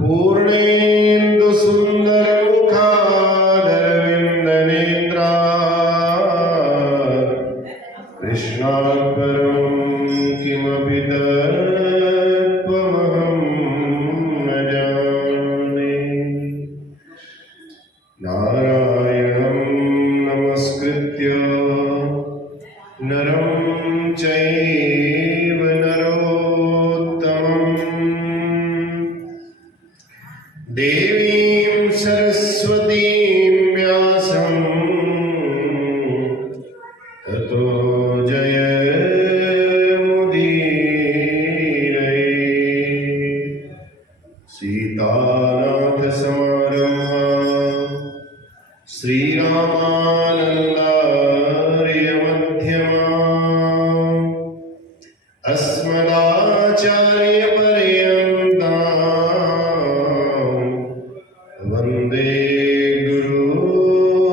पूर्णेन्दु सुन्दरमुखादरविन्दनेत्रा कृष्णात्परं किमपि तत्त्वमहं न जाने। नारायणं नमस्कृत्य नरं चैव नरोत्तमम् देवीं सरस्वतीं व्यासं ततो जयमुदीरये। सीतानाथसमारम्भां श्रीरामानन्दार्यमध्यमाम् अस्मदाचार्यपर्यन्तां वन्दे गुरुपरम्पराम्।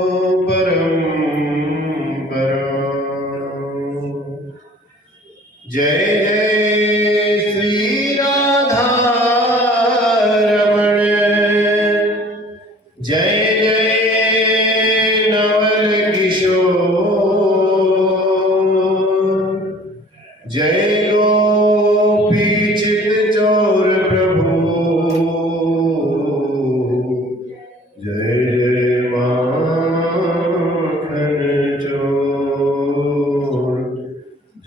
जय जय श्री राधारमण, जय जय नवल किशोर, जय गोपी चित्तचोर प्रभु, जय जय माखन चोर,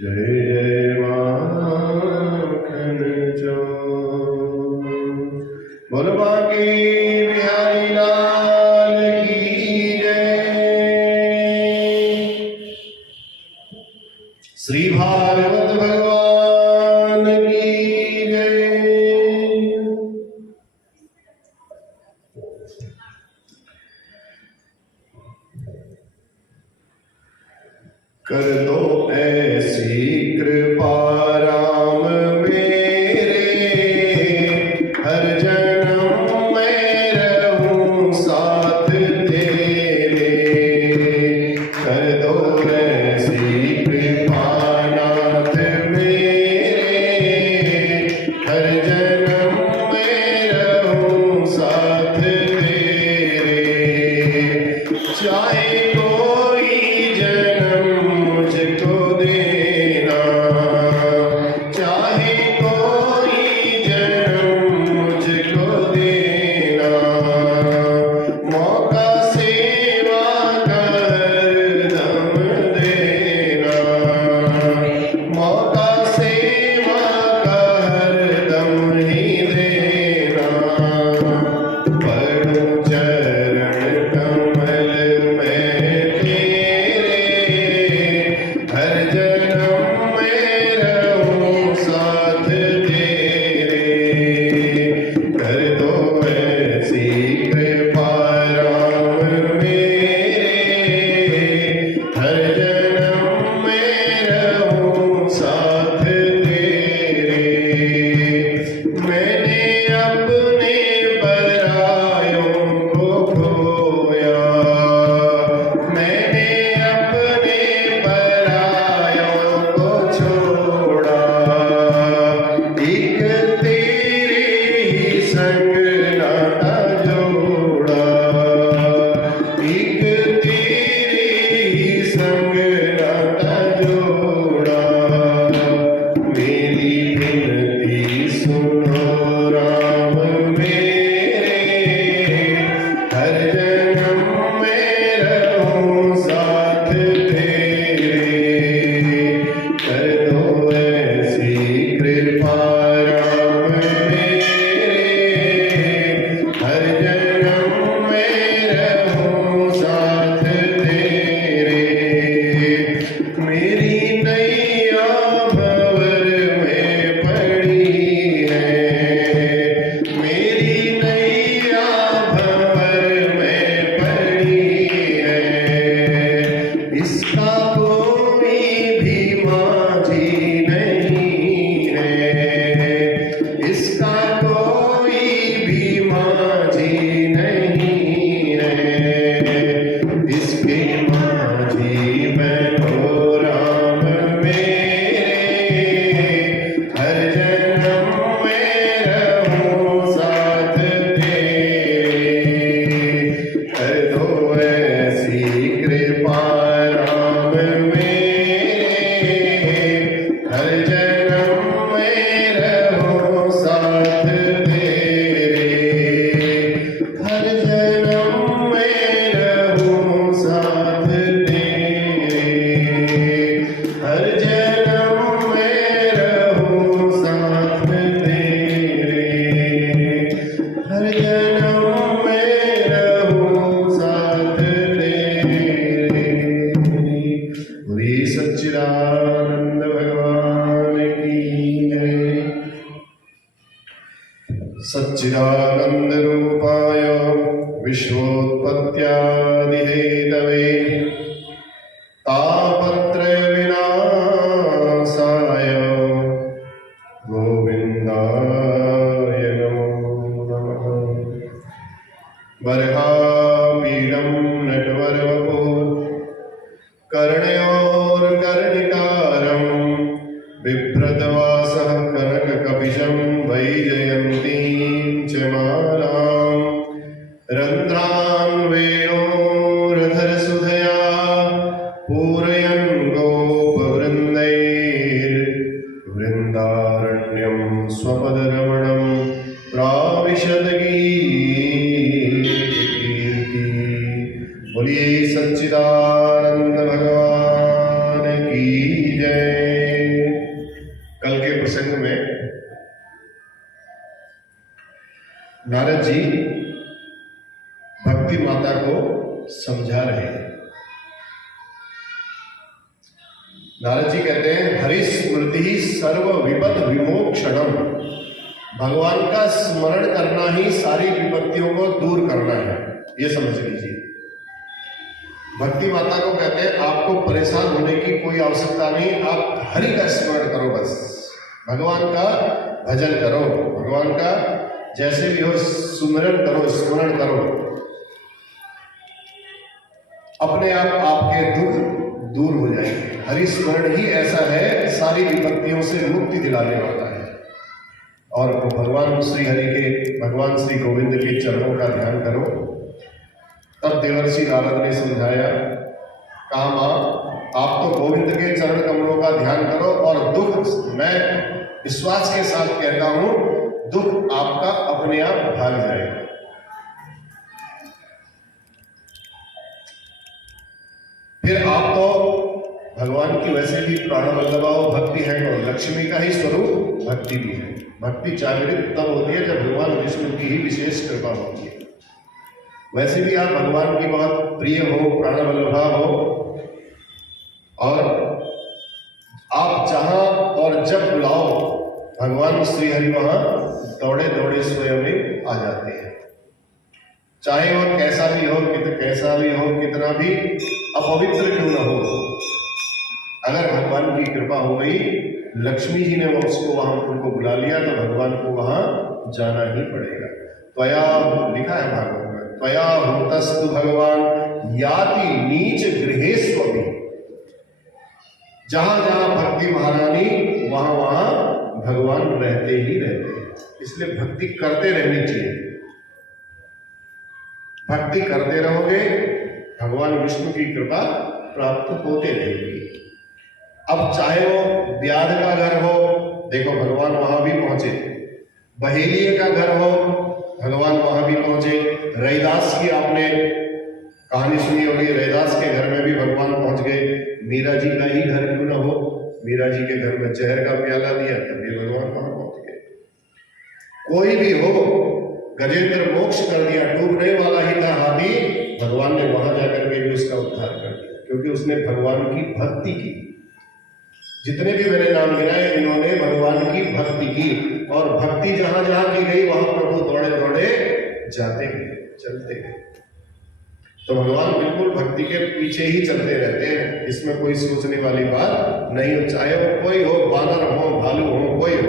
जय जय माखन चोर। बोल बांके बिहारी लाल की जय। श्री भागवत भगवान की जय। कर दो ऐसी कृपा राम मेरे, हर जन्म जय। सच्चिदानंद रूपाय विश्वोत्पत्त्यादिहेतवे तापत्रय विनाशाय गोविंदाय नमो नमः। बर्हापीडं नटवरवपुः कर्णयोर्कर्णिकारं बिभ्रतवासः कनककपिशं वैजयन्तीं च मालां रन्ध्रान् वेणोरधरसुधया पूरयन् गोपवृन्दैर्वृन्दारण्यं स्वपदरमणं प्राविशद्गीर्ति। बोलिए सच्चिदानंद भगवान की जय। कल के प्रसंग में नारद जी भक्ति माता को समझा रहे हैं। नारद जी कहते हैं हरिस्मृति सर्व विपद विमोक्षणम, भगवान का स्मरण करना ही सारी विपत्तियों को दूर करना है, ये समझ लीजिए। भक्ति माता को कहते हैं आपको परेशान होने की कोई आवश्यकता नहीं, आप हरि का स्मरण करो, बस भगवान का भजन करो, भगवान का जैसे भी हो सुमिरन करो, स्मरण करो, अपने आप आपके दुख दूर हो जाएंगे। हरि स्मरण ही ऐसा है, सारी विपत्तियों से मुक्ति दिलाने वाला है। और भगवान श्री हरि के, भगवान श्री गोविंद के चरणों का ध्यान करो। तब देवर्षि नारद ने समझाया, कहा मां आप तो गोविंद के चरण कमलों का ध्यान करो और दुख, मैं विश्वास के साथ कहता हूं, दुख आपका अपने आप भाग जाएगा। फिर आप तो भगवान की वैसे भी प्राणवल्लभा भक्ति है और लक्ष्मी का ही स्वरूप भक्ति भी है। भक्ति जागृत तब होती है जब भगवान विष्णु की ही विशेष कृपा होती है। वैसे भी आप भगवान की बहुत प्रिय हो, प्राणवल्लभा हो, और आप जहां और जब बुलाओ भगवान श्री हरि वहां दौड़े दौड़े स्वयं में आ जाते हैं। चाहे वो कैसा भी हो, कितना भी अपवित्र क्यों न हो, अगर भगवान की कृपा हो गई, लक्ष्मी जी ने उसको वहां उनको बुला लिया, तो भगवान को वहां जाना ही पड़ेगा। त्वया लिखा है भागवत में, त्वया हूतस्तु भगवान याति नीच गृहेष्वपि। जहां जहां भक्ति महारानी, वहां वहां भगवान रहते ही रहते हैं। इसलिए भक्ति करते रहनी चाहिए। भक्ति करते रहोगे, भगवान विष्णु की कृपा प्राप्त होते रहेगी। अब चाहे वो व्याध का घर हो, देखो भगवान वहां भी पहुंचे, बहेलिये का घर हो, भगवान वहां भी पहुंचे, रैदास की आपने कहानी सुनी होगी, रैदास के घर में भी भगवान पहुंच गए। मीरा जी का ही घर क्यों ना हो, मीरा जी के घर में जहर का प्याला दिया, तभी भगवान वहां पहुंच गए। कोई भी हो, गजेंद्र मोक्ष कर दिया, डूबने वाला ही था हाथी, भगवान ने वहां जाकर के भी उसका उद्धार कर दिया, क्योंकि उसने भगवान की भक्ति की। जितने भी मैंने नाम गिनाए, इन्होंने भगवान की भक्ति की, और भक्ति जहां जहां की गई वहां प्रभु दौड़े दौड़े जाते गए, चलते गए। तो भगवान बिल्कुल भक्ति के पीछे ही चलते रहते हैं, इसमें कोई सोचने वाली बात नहीं हो। चाहे वो कोई हो, बानर हो, भालू हो, कोई हो,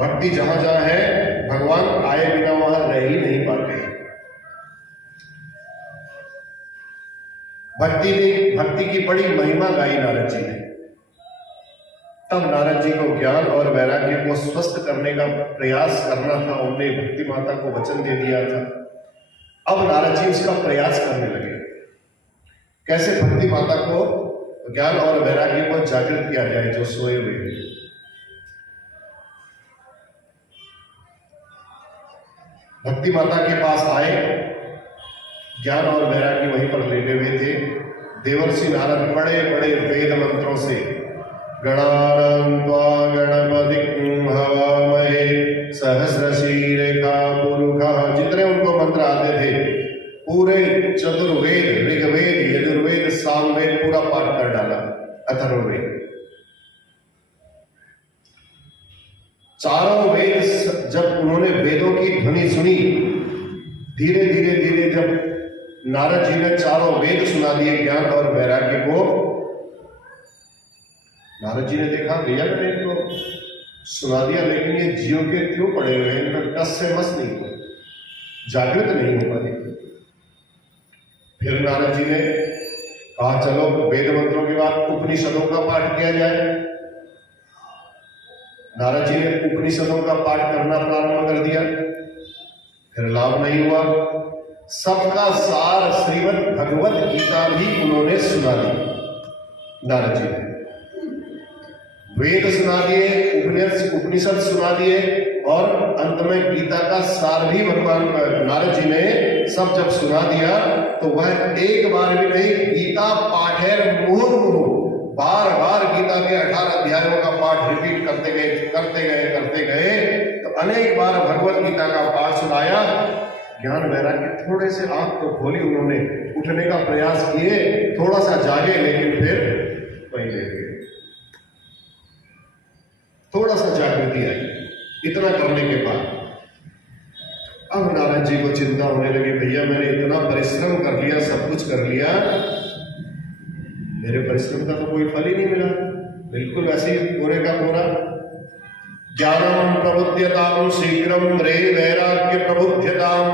भक्ति जहां जहां है, भगवान आए बिना वहां रह ही नहीं पाते। भक्ति की बड़ी महिमा गाई नारद जी ने। तब नारद जी को ज्ञान और वैराग्य को स्वस्थ करने का प्रयास करना था, उन्होंने भक्ति माता को वचन दे दिया था। अब नारद जी उसका प्रयास करने लगे, कैसे भक्ति माता को ज्ञान और वैराग्य को जागृत किया जाए जो सोए हुए हैं। भक्ति माता के पास आए, ज्ञान और वैराग्य वहीं पर लेटे हुए थे। देवर्षि नारद बड़े बड़े वेद मंत्रों से गणान्त्वा गणपतिं हवामहे सहस्रशीरेखा पुरुषः, जितने उनको मंत्र आते थे पूरे चतुर्वेद, ऋग्वेद, यजुर्वेद, सामवेद पूरा पाठ कर डाला, अथर्ववेद। चारों वेद जब उन्होंने वेदों की ध्वनि सुनी, धीरे धीरे धीरे जब नारद जी ने चारों वेद सुना दिए ज्ञान और वैराग्य को, नारद जी ने देखा भैया मैंने इनको सुना दिया लेकिन ये जियो के क्यों पड़े हुए हैं, इनका टस से मस नहीं हुआ, जागृत नहीं हो पाए। फिर नारद जी ने कहा चलो वेद मंत्रों के बाद उपनिषदों का पाठ किया जाए। नारद जी ने उपनिषदों का पाठ करना प्रारंभ कर दिया, फिर लाभ नहीं हुआ। सबका सार श्रीमद् भगवत गीता भी उन्होंने सुना दी। नारद जी ने वेद सुना दिए, उपनिषद सुना दिए और अंत में गीता का सार भी भगवान नारद जी ने सब जब सुना दिया तो वह एक बार भी नहीं, गीता पाठेर मुहुर्मुहु, बार बार गीता के 18 अध्यायों का पाठ रिपीट करते गए तो अनेक बार भगवत गीता का पाठ सुनाया। ज्ञान वैराग्य थोड़े से आंख को खोली, उन्होंने उठने का प्रयास किए, थोड़ा सा जागे लेकिन फिर वहीं ले गए, थोड़ा सा जागृति आई। इतना करने के बाद अब नारद जी को चिंता होने लगी, भैया मैंने इतना परिश्रम कर लिया, सब कुछ कर लिया, मेरे परिश्रम का तो कोई फल ही नहीं मिला, बिल्कुल ऐसे पूरे का पूरा। ज्ञानम प्रबुध्यताम शीघ्रम रे वैराग्य प्रबुध्यताम।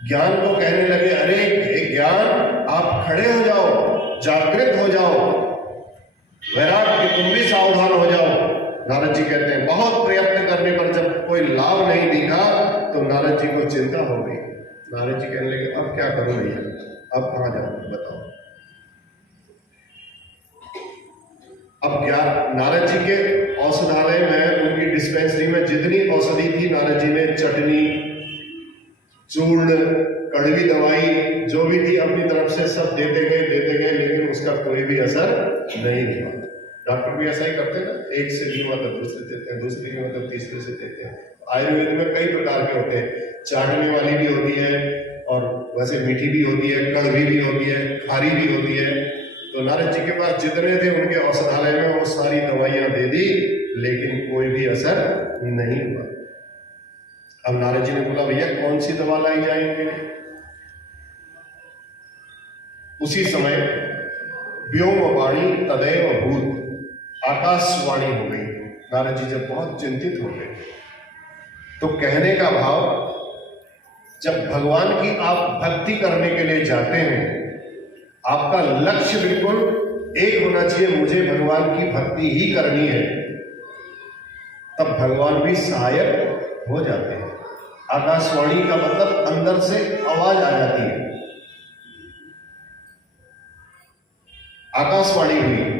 ज्ञान को कहने लगे, अरे हे ज्ञान आप खड़े हो जाओ, जागृत हो जाओ, वैराग्य तुम भी सावधान हो जाओ। नारद जी कहते हैं बहुत प्रयत्न करने पर जब कोई लाभ नहीं दिखा तो नारद जी को चिंता हो गई। नारद जी कहने लगे अब क्या करूं भैया, अब कहां जाऊं बताओ। अब क्या, नारद जी के औषधालय में, उनकी डिस्पेंसरी में जितनी औषधि थी नारद जी ने चटनी, चूर्ण, कड़वी दवाई जो भी थी अपनी तरफ से सब देते गए लेकिन उसका कोई भी असर नहीं हुआ। डॉक्टर भी ऐसा ही करते हैं ना, एक से नहीं हुआ तो दूसरे देते हैं, दूसरे नहीं हुआ तो तीसरे से देते हैं। आयुर्वेद में कई प्रकार के होते हैं, चाटने वाली भी होती है और वैसे मीठी भी होती है, कड़वी भी होती है, खारी भी होती है। तो नारद जी के पास जितने थे उनके औषधालय में वो सारी दवाइयां दे दी लेकिन कोई भी असर नहीं हुआ। अब नारद जी ने बोला भैया कौन सी दवा लाई जाएंगे। उसी समय व्योमवाणी तदैव भूत, आकाशवाणी हो गई। नारद जी जब बहुत चिंतित हो गए तो कहने का भाव, जब भगवान की आप भक्ति करने के लिए जाते हैं, आपका लक्ष्य बिल्कुल एक होना चाहिए, मुझे भगवान की भक्ति ही करनी है, तब भगवान भी सहायक हो जाते हैं। आकाशवाणी का मतलब अंदर से आवाज आ जाती है। आकाशवाणी हुई,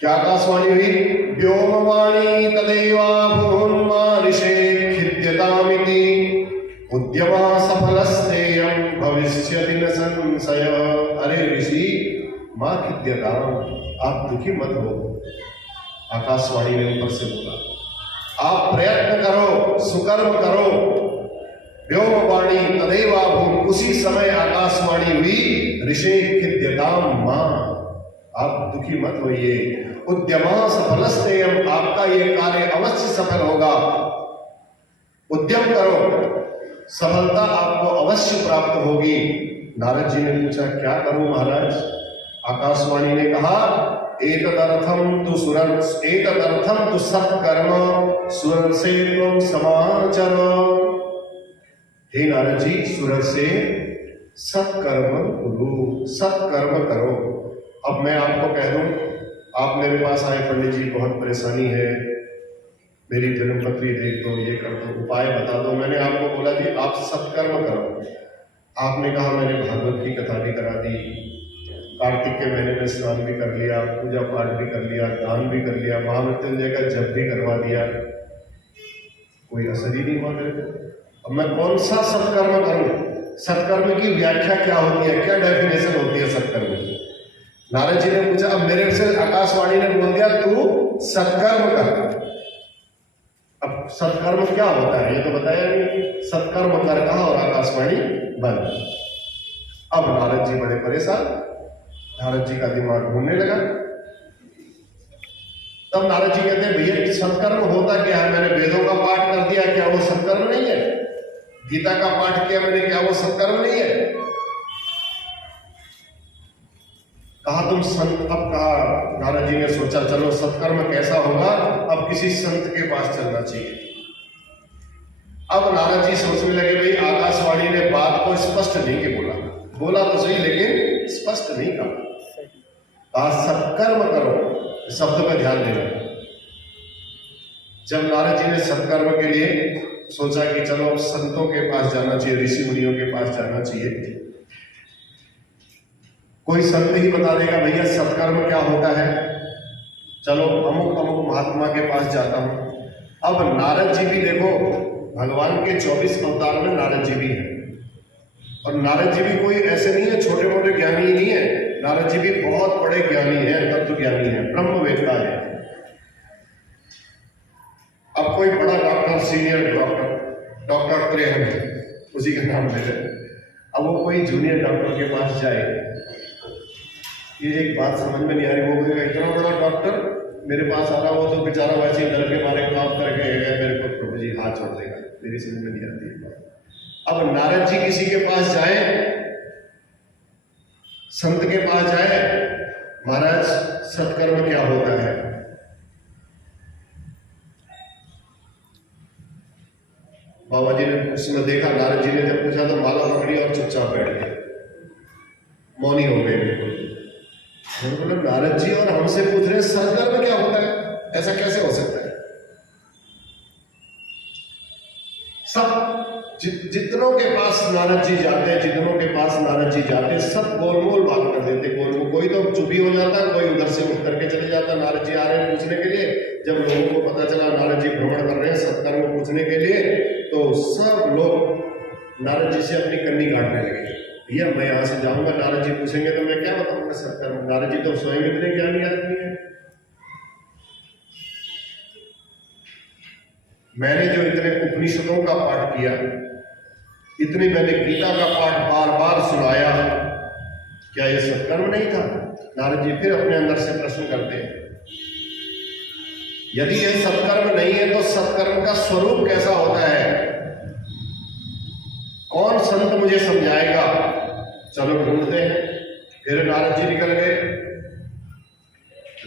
क्या आकाशवाणी हुई? व्योमवाणी तदेवा भून्मानुषे खिद्यतामिति उद्यमा सफलस्तेयं भविष्यति न संशय। अरे ऋषि मां खिद्यताम, आप दुखी मत हो। आकाशवाणी ने ऊपर से बोला, आप प्रयत्न करो, सुकर्म करो। व्योमवाणी तदेवा भूम, उसी समय आकाशवाणी हुई, ऋषि खिद्यताम मां, आप दुखी मत होइए। उद्यमा सफलस्तेयं, आपका ये कार्य अवश्य सफल होगा। उद्यम करो, सफलता आपको अवश्य प्राप्त होगी। नारद जी ने पूछा क्या करूं महाराज? आकाशवाणी ने कहा एतदर्थम तु सत्कर्म सुरसे त्वं समाचर। हे नारद जी, सुरज से सत्कर्म करो, सत्कर्म करो। अब मैं आपको कह दूं, आप मेरे पास आए, पंडित जी बहुत परेशानी है, मेरी जन्मपत्री देख दो, ये कर दो, उपाय बता दो। मैंने आपको बोला कि आप सत्कर्म करो। आपने कहा मैंने भागवत की कथा भी करा दी, कार्तिक के महीने में स्नान भी कर लिया, पूजा पाठ भी कर लिया, दान भी कर लिया, महामृत्युंजय का जप भी करवा दिया, कोई असर ही नहीं हुआ मेरे को। अब मैं कौन सा सत्कर्म करूं? सत्कर्म की व्याख्या क्या होती है, क्या डेफिनेशन होती है सत्कर्म की? नारद जी ने पूछा, अब मेरे से आकाशवाणी ने बोल दिया तू सत्कर्म कर। अब सत्कर्म क्या होता है ये तो बताया नहीं। सत्कर्म कर कहा और आकाशवाणी बंद। अब नारद जी बड़े परेशान, नारद जी का दिमाग घूमने लगा। तब नारद जी कहते हैं भैया सत्कर्म होता क्या है? मैंने वेदों का पाठ कर दिया, क्या वो सत्कर्म नहीं है? गीता का पाठ किया मैंने, क्या वो सत्कर्म नहीं है? कहा तुम संत, अब कहा नारद जी ने सोचा चलो सत्कर्म कैसा होगा, अब किसी संत के पास चलना चाहिए। अब नारद जी सोचने लगे भाई आकाशवाणी ने बात को स्पष्ट नहीं के बोला तो सही लेकिन स्पष्ट नहीं कहा सत्कर्म करो, शब्द पर ध्यान देना। जब नारद जी ने सत्कर्म के लिए सोचा कि चलो संतों के पास जाना चाहिए, ऋषि मुनियों के पास जाना चाहिए, कोई संत ही बता देगा भैया सत्कर्म क्या होता है, चलो अमुक अमुक महात्मा के पास जाता हूं। अब नारद जी भी देखो, भगवान के 24 अवतार में नारद जी भी हैं, और नारद जी भी कोई ऐसे नहीं है छोटे मोटे ज्ञानी ही नहीं है, नारद जी भी बहुत बड़े ज्ञानी हैं, तत्व ज्ञानी हैं, ब्रह्मवेत्ता है। अब कोई बड़ा डॉक्टर, सीनियर डॉक्टर त्रेहन, उसी का नाम ले रहे, अब वो कोई जूनियर डॉक्टर के पास जाए, ये एक बात समझ में नहीं आ रही, वो कहेगा इतना बड़ा डॉक्टर मेरे पास आ रहा हो तो बेचारा वैसे ही डर के मारे काम करके मेरे को प्रभु जी हाथ छोड़ देगा, मेरी समझ में नहीं आती है। अब नारद जी किसी के पास जाए, संत के पास जाए, महाराज सत्कर्म क्या होता है? बाबा जी ने उसमें देखा, नारद जी ने जब पूछा तो माला पकड़ी और चुपचाप बैठ गए, मौनी हो गए बिल्कुल। बोले नारद जी और हमसे पूछ रहे सत्कर्म क्या होता है, ऐसा कैसे हो सकता है? सब जितनों के पास नारद जी जाते हैं, जितनों के पास नारद जी जाते हैं, सब गोलमोल बात कर देते, गोलमोल। कोई तो चुप ही हो जाता, कोई उधर से उठ करके चले जाता, नारद जी आ रहे हैं पूछने के लिए। जब लोगों को पता चला नारद जी भ्रमण कर रहे हैं सत्कर्म पूछने के लिए, तो सब लोग नारद जी से अपनी कन्नी काटने लगे। भैया मैं यहां से जाऊंगा, नारद जी पूछेंगे तो मैं क्या बताऊंगा सत्कर्म? नारद जी तो स्वयं इतने ज्ञानी आदमी है। मैंने जो इतने उपनिषदों का पाठ किया, इतनी मैंने गीता का पाठ बार बार सुनाया, क्या यह सत्कर्म नहीं था? नारद जी फिर अपने अंदर से प्रश्न करते हैं, यदि यह सत्कर्म नहीं है तो सत्कर्म का स्वरूप कैसा होता है? कौन संत मुझे समझाएगा? चलो ढूंढते हैं। फिर नारद जी निकल गए।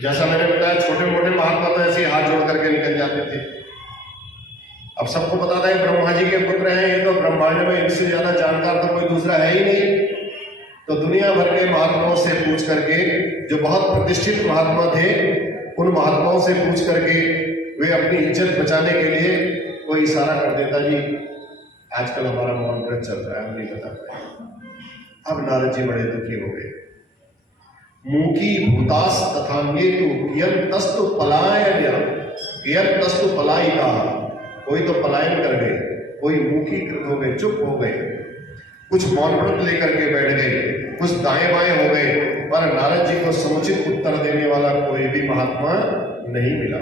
जैसा मैंने बताया छोटे मोटे महात्मा तो ऐसे हाथ जोड़ करके निकल जाते थे। अब सबको पता था ब्रह्मा जी के पुत्र हैं, ये तो ब्रह्मांड में इनसे ज्यादा जानकार तो कोई दूसरा है ही नहीं। तो दुनिया भर के महात्माओं से पूछ करके, जो बहुत प्रतिष्ठित महात्मा थे, उन महात्माओं से पूछ करके वे अपनी इज्जत बचाने के लिए कोई इशारा कर देता, जी आजकल हमारा मौन व्रत चल रहा है, हम नहीं बता पाए। अब नारद जी बड़े दुखी हो गए। मूकी भूतास तथान्येतु यन्तस्तु यन्तस्तु पलायिता। कोई तो पलायन कर गए, कोई मूकीकृत हो गए, चुप हो गए, कुछ मौन व्रत लेकर के बैठ गए, कुछ दाएं बाएं हो गए, पर नारद जी को समुचित उत्तर देने वाला कोई भी महात्मा नहीं मिला।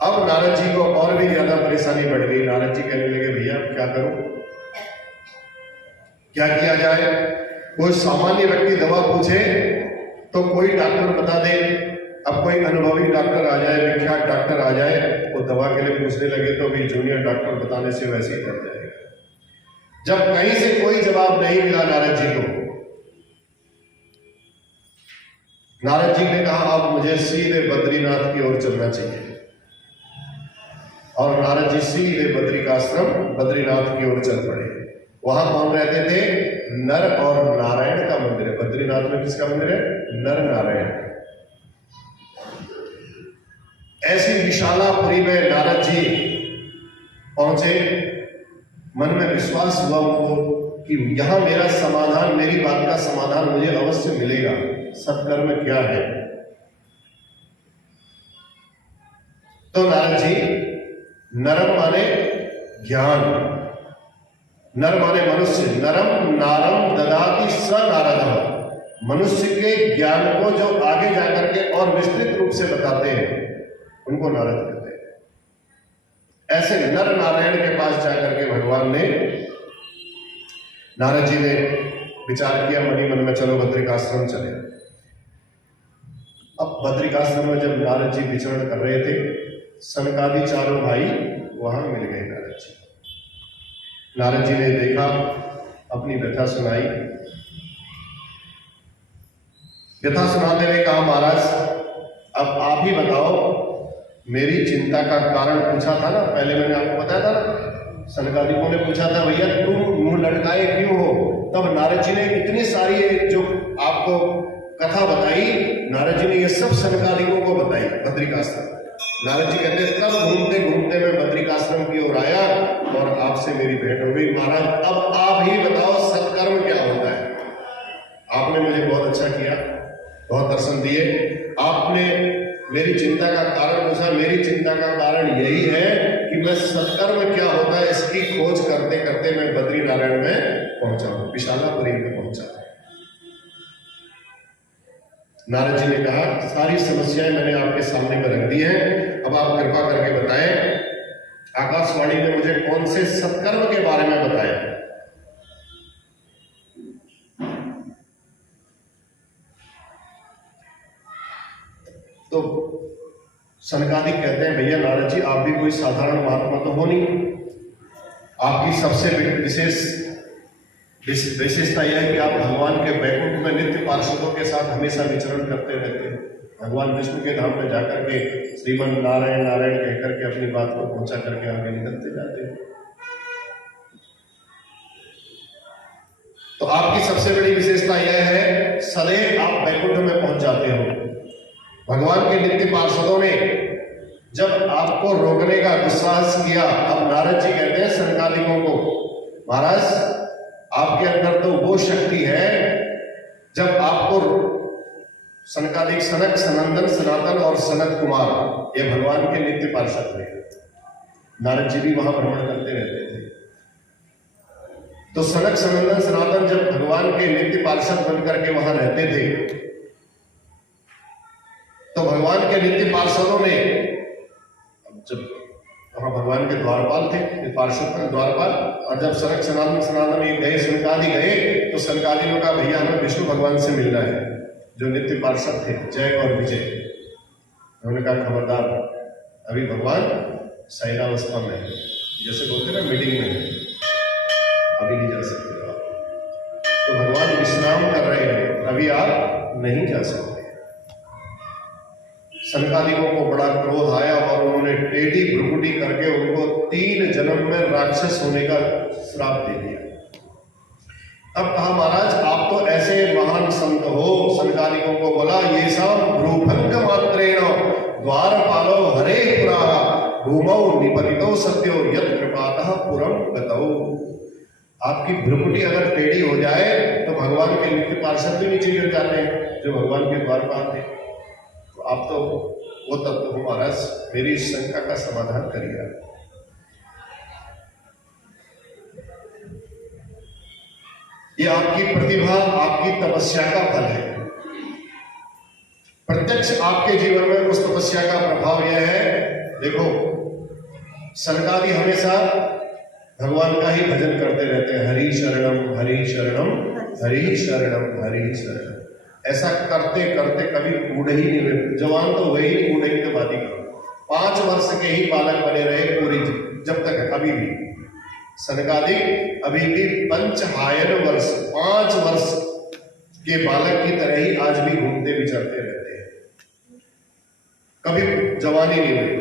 अब नारद जी को और भी ज्यादा परेशानी बढ़ गई। नारद जी कहने लगे, भैया क्या करूं, क्या किया जाए? कोई सामान्य व्यक्ति दवा पूछे तो कोई डॉक्टर बता दे, अब कोई अनुभवी डॉक्टर आ जाए, विख्यात डॉक्टर आ जाए, वो दवा के लिए पूछने लगे तो भी जूनियर डॉक्टर बताने से वैसे ही डर जाएगा। जब कहीं से कोई जवाब नहीं मिला नारद जी को, नारद जी ने कहा अब मुझे सीधे बद्रीनाथ की ओर चलना चाहिए। और नारद जी सीधे बद्री का आश्रम बद्रीनाथ की ओर चल पड़े। वहां कौन रहते थे? नर और नारायण का मंदिर है। बद्रीनाथ में किसका मंदिर है? नर नारायण। ऐसी विशालापुरी में नारद जी पहुंचे। मन में विश्वास हुआ उनको कि यहां मेरा समाधान, मेरी बात का समाधान मुझे अवश्य मिलेगा। सत्कर्म क्या है? तो नारद जी, नरम माने ज्ञान, नर माने मनुष्य, नरम नारम ददाति स नारद। मनुष्य के ज्ञान को जो आगे जाकर के और विस्तृत रूप से बताते हैं उनको नारद कहते हैं। ऐसे नर नारायण के पास जाकर के भगवान ने, नारद जी ने विचार किया मनी मन में, चलो बद्रिकाश्रम चले। अब बद्रिकाश्रम में जब नारद जी विचरण कर रहे थे, सनकादि चारों भाई वहां मिल गए नारद जी। नारद जी ने देखा, अपनी व्यथा सुनाई। व्यथा सुनाते हुए कहा, महाराज अब आप ही बताओ, मेरी चिंता का कारण पूछा था ना, पहले मैंने आपको बताया था ना, सनकादिकों ने पूछा था भैया तुम मुंह लटकाए क्यों हो। तब नारद जी ने इतनी सारी जो आपको कथा बताई, नारद जी ने ये सब सनकादिकों को बताई बद्रिकाश्रम। नारद जी कहते हैं तब घूमते घूमते मैं बद्रिकाश्रम की ओर आया और आपसे मेरी भेंट हो गई। महाराज अब आप ही बताओ सत्कर्म क्या होता है। आपने मुझे बहुत अच्छा किया, बहुत दर्शन दिए। आपने मेरी चिंता का कारण पूछा। मेरी चिंता का कारण यही है कि मैं सत्कर्म क्या होता है इसकी खोज करते करते मैं बद्री नारायण में पहुंचा हूं, विशालापुरी में पहुंचा। नारद जी ने कहा सारी समस्याएं मैंने आपके सामने में रख दी हैं, अब आप कृपा करके बताएं आकाशवाणी ने मुझे कौन से सत्कर्म के बारे में बताया। तो सनकादिक कहते हैं भैया नारद जी आप भी कोई साधारण महात्मा तो हो नहीं, आपकी सबसे विशेषता यह है कि आप भगवान के बैकुंठ में नित्य पार्षदों के साथ हमेशा विचरण करते रहते हैं। भगवान विष्णु के धाम में जाकर के श्रीमन नारायण नारायण कहकर के अपनी बात को पहुंचा करके आगे निकलते जाते हैं। तो आपकी सबसे बड़ी विशेषता यह है सदैव आप बैकुंठ में पहुंच जाते हो। भगवान के नित्य पार्षदों ने जब आपको रोकने का दुस्साहस किया, अब नारद जी कहते हैं सनकादिकों को, महाराज आपके अंदर तो वो शक्ति है, जब आपको सनकादिक सनक सनंदन सनातन और सनत कुमार ये भगवान के नित्य पार्षद थे, नारद जी भी वहां भ्रमण करते रहते थे। तो सनक सनंदन सनातन जब भगवान के नित्य पार्षद बनकर के वहां रहते थे, तो भगवान के नित्य पार्षदों ने, जब वहां भगवान के द्वारपाल थे, पार्षद थे द्वारपाल, और जब सनक सनातन ये गए, सनकादि गए, तो सनकादि ने कहा भैया हमें विष्णु भगवान से मिलना है, जो नित्य पार्षद थे जय और विजय। उन्होंने कहा खबरदार, अभी भगवान शयनावस्था में है, जैसे बोलते ना मीटिंग में, अभी नहीं जा सकते आप। तो भगवान विश्राम कर रहे हैं, अभी आप नहीं जा सकते। सनकादिकों को बड़ा क्रोध आया और उन्होंने टेढ़ी भ्रुकुटी करके उनको 3 जन्म में राक्षस होने का श्राप दे दिया। अब कहा महाराज आप तो ऐसे महान संत हो, सनकादिकों को बोला ये सब भ्रूभंग मात्रेण द्वारपालो हरे पुरा भूमौ निपतितो सत्यो यत् कृपातः पुरम गतौ। आपकी भ्रुकुटी अगर टेढ़ी हो जाए तो भगवान के नित्य पार्षद भी नीचे गिर जाते हैं जो भगवान के द्वारपाल थे। तो आप तो वो तत्व हो महाराज, मेरी इस शंका का समाधान करिए। ये आपकी प्रतिभा, आपकी तपस्या का फल है। प्रत्यक्ष आपके जीवन में उस तपस्या का प्रभाव यह है, देखो सनकादि हमेशा भगवान का ही भजन करते रहते हैं, हरि शरणम हरि शरणम हरि शरणम हरि शरणम। ऐसा करते करते कभी बूढ़े ही नहीं रहे, जवान तो वही, बूढ़े की तो बात ही करो। 5 वर्ष के ही बालक बने रहे पूरी जब तक, अभी भी सनकादिक अभी भी पंचहायन वर्ष 5 वर्ष के बालक की तरह ही आज भी घूमते विचरते रहते हैं, कभी जवानी नहीं हुई।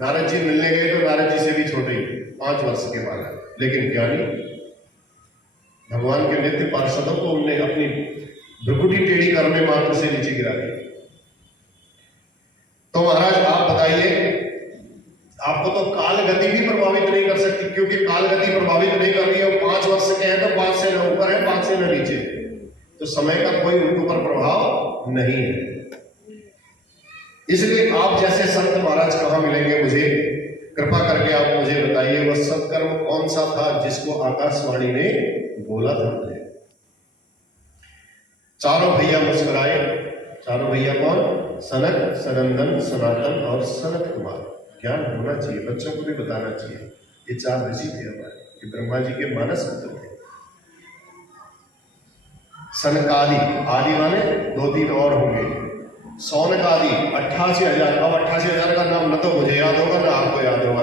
नारद जी मिलने गए तो नारद जी से भी छोटे ही 5 वर्ष के बालक, लेकिन ज्ञानी भगवान के नित्य पार्षदों को उनने अपनी भ्रुकुटी टेढ़ी करने मात्र से नीचे गिरा दिया। तो महाराज आप बताइए, आपको तो काल गति भी प्रभावित नहीं कर सकती, क्योंकि काल गति प्रभावित नहीं कर रही है। 5 वर्ष के हैं तो 5 से न ऊपर है, 5 से न नीचे, तो समय का कोई उनके ऊपर प्रभाव नहीं है। इसलिए आप जैसे संत महाराज कहां मिलेंगे मुझे, कृपा करके आप मुझे बताइए वह सत्कर्म कौन सा था जिसको आकाशवाणी ने बोला था। चारों भैया मुस्कुराए। चारों भैया कौन? सनक सनंदन सनातन और सनत कुमार। ज्ञान होना चाहिए, बच्चों को भी बताना चाहिए। ये 4 ऋषि थे हमारे, ये ब्रह्मा जी के मानस पुत्र थे। सनकादि, आदि माने 2-3 और होंगे, सौनक आदि 88,000। अब 88,000 का नाम न तो मुझे याद होगा ना आपको याद होगा,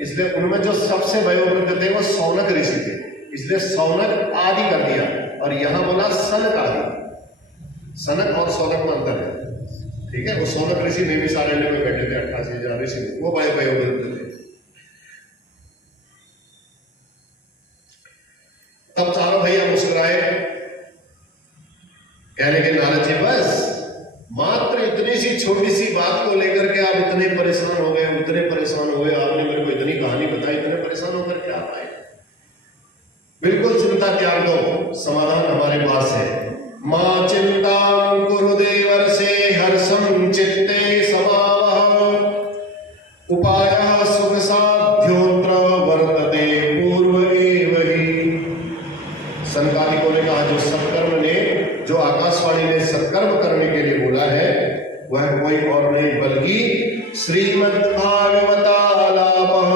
इसलिए उनमें जो सबसे वयोवृद्ध थे वो सौनक ऋषि थे, इसलिए सौनक आदि कर दिया। और यहां बोला सनक आदि। सनक और सौनक में अंतर है, ठीक है। वो सौनक ऋषि नैमिषारण्य में बैठे थे 88,000 ऋषि, वो बड़े वयोवृद्ध थे। तब चारों भैया मुस्कुराए, कहने के नारद जी बस मात्र इतनी सी छोटी सी बात को लेकर के आप इतने परेशान हो गए, उतने परेशान हो गए, आपने मेरे को इतनी कहानी बताई, इतने परेशान होकर के आप आए। बिल्कुल चिंता त्याग दो, समाधान हमारे पास है। मां चिंता कुरुदेवर से हर्षम चित्ते समावह, उपायः सुख साध्योत्र वर्तते पूर्व एव ही। संकालिकों ने कहा जो सत्कर्म ने, जो आकाशवाणी ने सत्कर्म करने के लिए बोला है वह कोई और नहीं बल्कि श्रीमद्भागवतालापः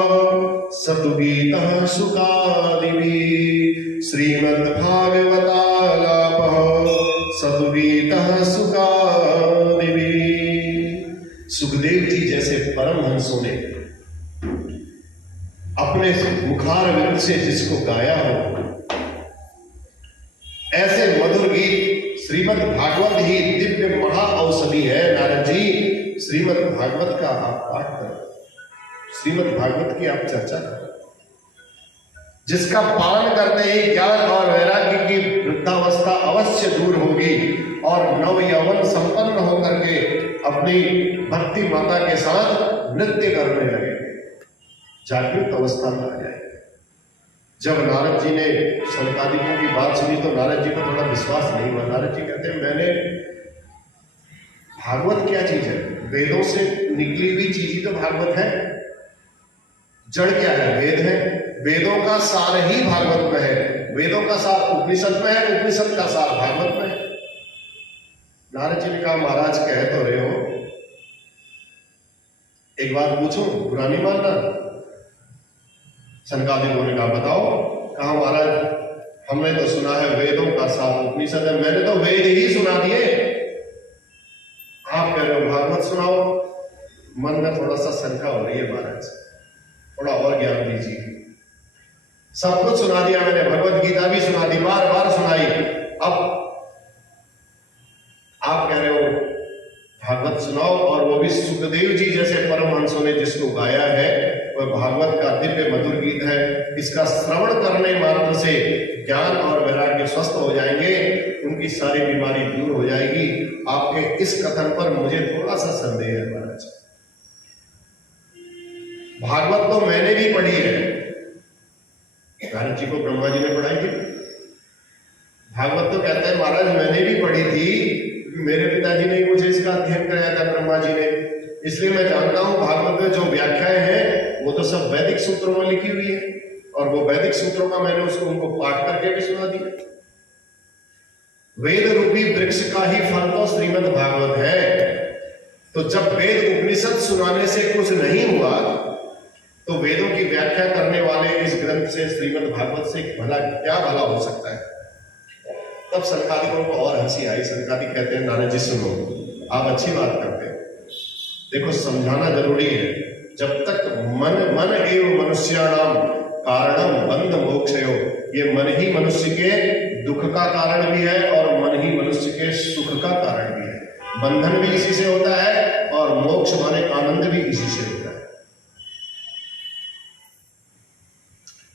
सतुगीतः सुखादिभिः। श्रीमद्भागवतालापः सतुगीतः सुखादिभिः। सुखदेव जी जैसे परमहंसों ने अपने मुखारविंद से जिसको गाया हो, ऐसे मधुर गीत श्रीमद् भागवत ही दिव्य महा औषधि है। नारद जी श्रीमद् भागवत का आप पाठ करो, श्रीमद् भागवत की आप चर्चा करो, जिसका पान करते ही ज्ञान और वैराग्य की वृद्धावस्था अवश्य दूर होगी और नव यौवन संपन्न होकर के अपनी भक्ति माता के साथ नृत्य करने लगे, जागृत अवस्था में आ जाए। जब नारद जी ने सनकादिकों की बात सुनी तो नारद जी को थोड़ा विश्वास नहीं हुआ। नारद जी कहते हैं मैंने, भागवत क्या चीज है? वेदों से निकली हुई चीज ही तो भागवत है। जड़ क्या है? वेद है। वेदों का सार ही भागवत में है। वेदों का सार उपनिषद में है, उपनिषद का सार भागवत में है। नारद जी ने कहा महाराज कह तो रहे हो, एक बात पूछूं, बुरा नहीं मानना। सनकादिकों ने कहा बताओ। कहा महाराज हमने तो सुना है वेदों का सार उपनिषद है, मैंने तो वेद ही सुना दिए, आप कह रहे हो भागवत सुनाओ। मन में थोड़ा सा शंका हो रही है महाराज, थोड़ा और ज्ञान दीजिए। सब कुछ सुना दिया मैंने, भगवत गीता भी सुना दी, बार बार सुनाई, अब आप कह रहे हो भागवत सुनाओ, और वो भी सुखदेव जी जैसे परमहंसों ने जिसको गाया है वह भागवत का दिव्य मधुर गीत है। इसका श्रवण करने मात्र से ज्ञान और वैराग्य स्वस्थ हो जाएंगे, उनकी सारी बीमारी दूर हो जाएगी। आपके इस कथन पर मुझे थोड़ा सा संदेह है महाराज। भागवत तो मैंने भी पढ़ी है, नारद जी को ब्रह्मा जी ने पढ़ाई थी। भागवत तो कहते हैं महाराज मैंने भी पढ़ी थी, मेरे पिताजी ने मुझे इसका अध्ययन कराया था, ब्रह्मा जी ने, इसलिए मैं जानता हूं भागवत में जो व्याख्याएं हैं वो तो सब वैदिक सूत्रों में लिखी हुई है, और वो वैदिक सूत्रों का मैंने उसको उनको पाठ करके भी सुना दिया। वेद रूपी वृक्ष का ही फल तो श्रीमद् भागवत है। तो जब वेद उपनिषद सुनाने से कुछ नहीं हुआ तो वेदों की व्याख्या करने वाले इस ग्रंथ से, श्रीमद् भागवत से भला क्या भला हो सकता है? तब सनकादिकों को और हंसी आई। सनकादिक कहते हैं नारद जी सुनो, आप अच्छी बात करते हैं, देखो समझाना जरूरी है। जब तक मन एवं मनुष्याणाम कारणम बंध मोक्षयो, ये मन ही मनुष्य के दुख का कारण भी है और मन ही मनुष्य के सुख का कारण भी है। बंधन भी इसी से होता है और मोक्ष माने आनंद भी इसी से होता है।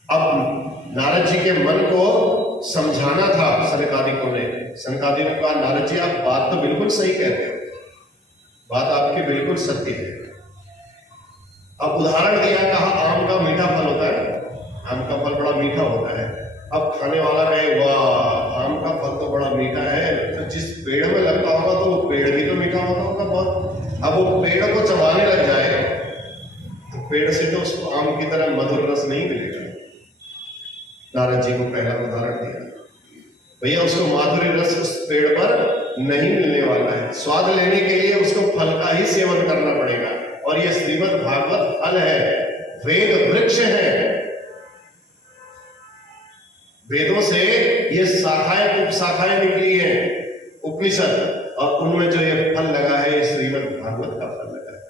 अब नारद जी के मन को समझाना था सनकादिकों ने। सनकादिकों का नारद जी आप बात तो बिल्कुल सही कहते हो, बात आपकी बिल्कुल सत्य है। अब उदाहरण दिया, कहा आम का मीठा फल होता है, आम का फल बड़ा मीठा होता है। अब खाने वाला कहे वाह आम का फल तो बड़ा मीठा है, तो जिस पेड़ में लगता होगा तो वो पेड़ भी तो मीठा होता होगा बहुत। अब वो पेड़ को चबाने लग जाए तो पेड़ से तो उसको आम की तरह मधुर रस नहीं मिलेगा। नारद जी को पहला उदाहरण दिया, भैया उसको माधुरी रस उस पेड़ पर नहीं मिलने वाला है, स्वाद लेने के लिए उसको फल का ही सेवन करना पड़ेगा। और ये श्रीमद् भागवत फल है, वेद वृक्ष है। वेदों से ये शाखाएं उपशाखाएं निकली हैं, उपनिषद, और उनमें जो ये फल लगा है, ये श्रीमद् भागवत का फल लगा है।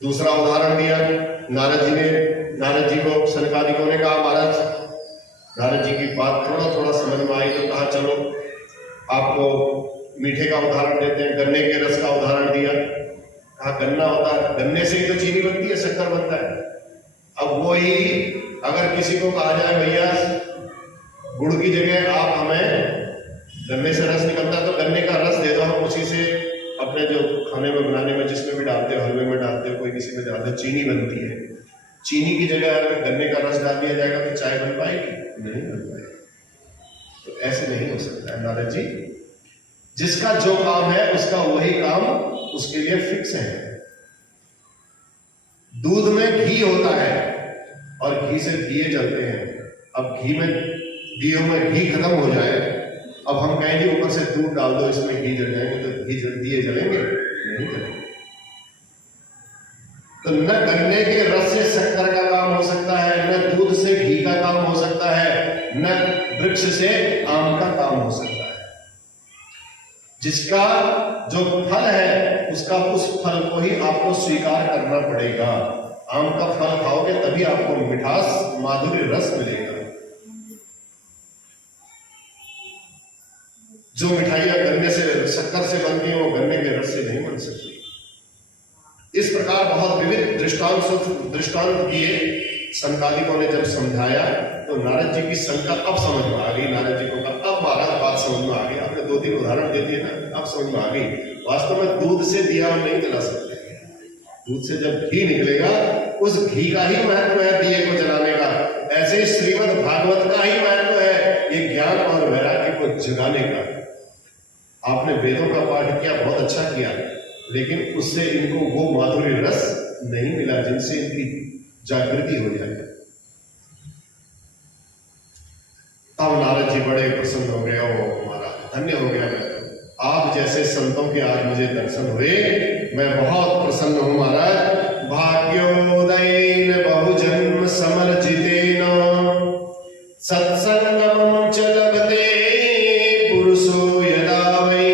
दूसरा उदाहरण दिया नारद जी को सनकादिकों ने कहा, महाराज नारद जी की बात थोड़ा थोड़ा समझ में आई तो कहा चलो आपको मीठे का उदाहरण देते हैं। गन्ने के रस का उदाहरण दिया, कहा गन्ना होता है, गन्ने से ही तो चीनी बनती है, शक्कर बनता है। अब वही अगर किसी को कहा जाए भैया गुड़ की जगह आप हमें गन्ने से रस निकलता है तो गन्ने का रस दे दो, हम उसी से अपने जो खाने में बनाने में जिसमें भी डालते हो, हलवे में डालते हो, कोई किसी में डालते हो, चीनी बनती है। चीनी की जगह अगर गन्ने का रस डाल दिया जाएगा तो चाय बन पाएगी? नहीं बन पाएगी। तो ऐसे नहीं हो सकता है नारद जी। जिसका जो काम है उसका वही काम उसके लिए फिक्स है। दूध में घी होता है और घी से दिए जलते हैं। अब घी में दियों में घी खत्म हो जाए, अब हम कहेंगे ऊपर से दूध डाल दो इसमें घी जल जाएंगे, तो घी दिए जलेंगे? नहीं जलेंगे। तो न गन्ने के रस से शक्कर का काम हो सकता है, न दूध से घी का काम हो सकता है, न वृक्ष से आम का काम हो सकता है। जिसका जो फल है उसका उस फल को ही आपको स्वीकार करना पड़ेगा। आम का फल खाओगे तभी आपको मिठास माधुर्य रस मिलेगा। जो मिठाइयां गन्ने से शक्कर से बनती हैं वो गन्ने के रस से नहीं बन सकती। इस प्रकार बहुत विविध दृष्टांत दिए सनकादिकों ने। जब समझाया तो नारद जी की शंका अब समझ में आ गई। नारद जी को कहा अब महाराज बात समझ में आ गई, आपने 2-3 उदाहरण दे दिए ना, अब समझ में आ गई। वास्तव में दूध से दिया हम नहीं जला सकते। दूध से जब घी निकलेगा उस घी का ही महत्व है दिए को जलाने का। ऐसे श्रीमद् भागवत का ही महत्व है ये ज्ञान और वैराग्य को जगाने का। आपने वेदों का पाठ किया, बहुत अच्छा किया, लेकिन उससे इनको वो माधुर्य रस नहीं मिला जिनसे इनकी जागृति हो जाए। तब नारद जी बड़े प्रसन्न हो गए। ओ महाराज धन्य हो गया मैं, आप जैसे संतों के आज मुझे दर्शन हुए, मैं बहुत प्रसन्न हूं महाराज। भाग्योदयेन बहुजन्म समर्जितेन सत्संगमं च लभते पुरुषो यदा वै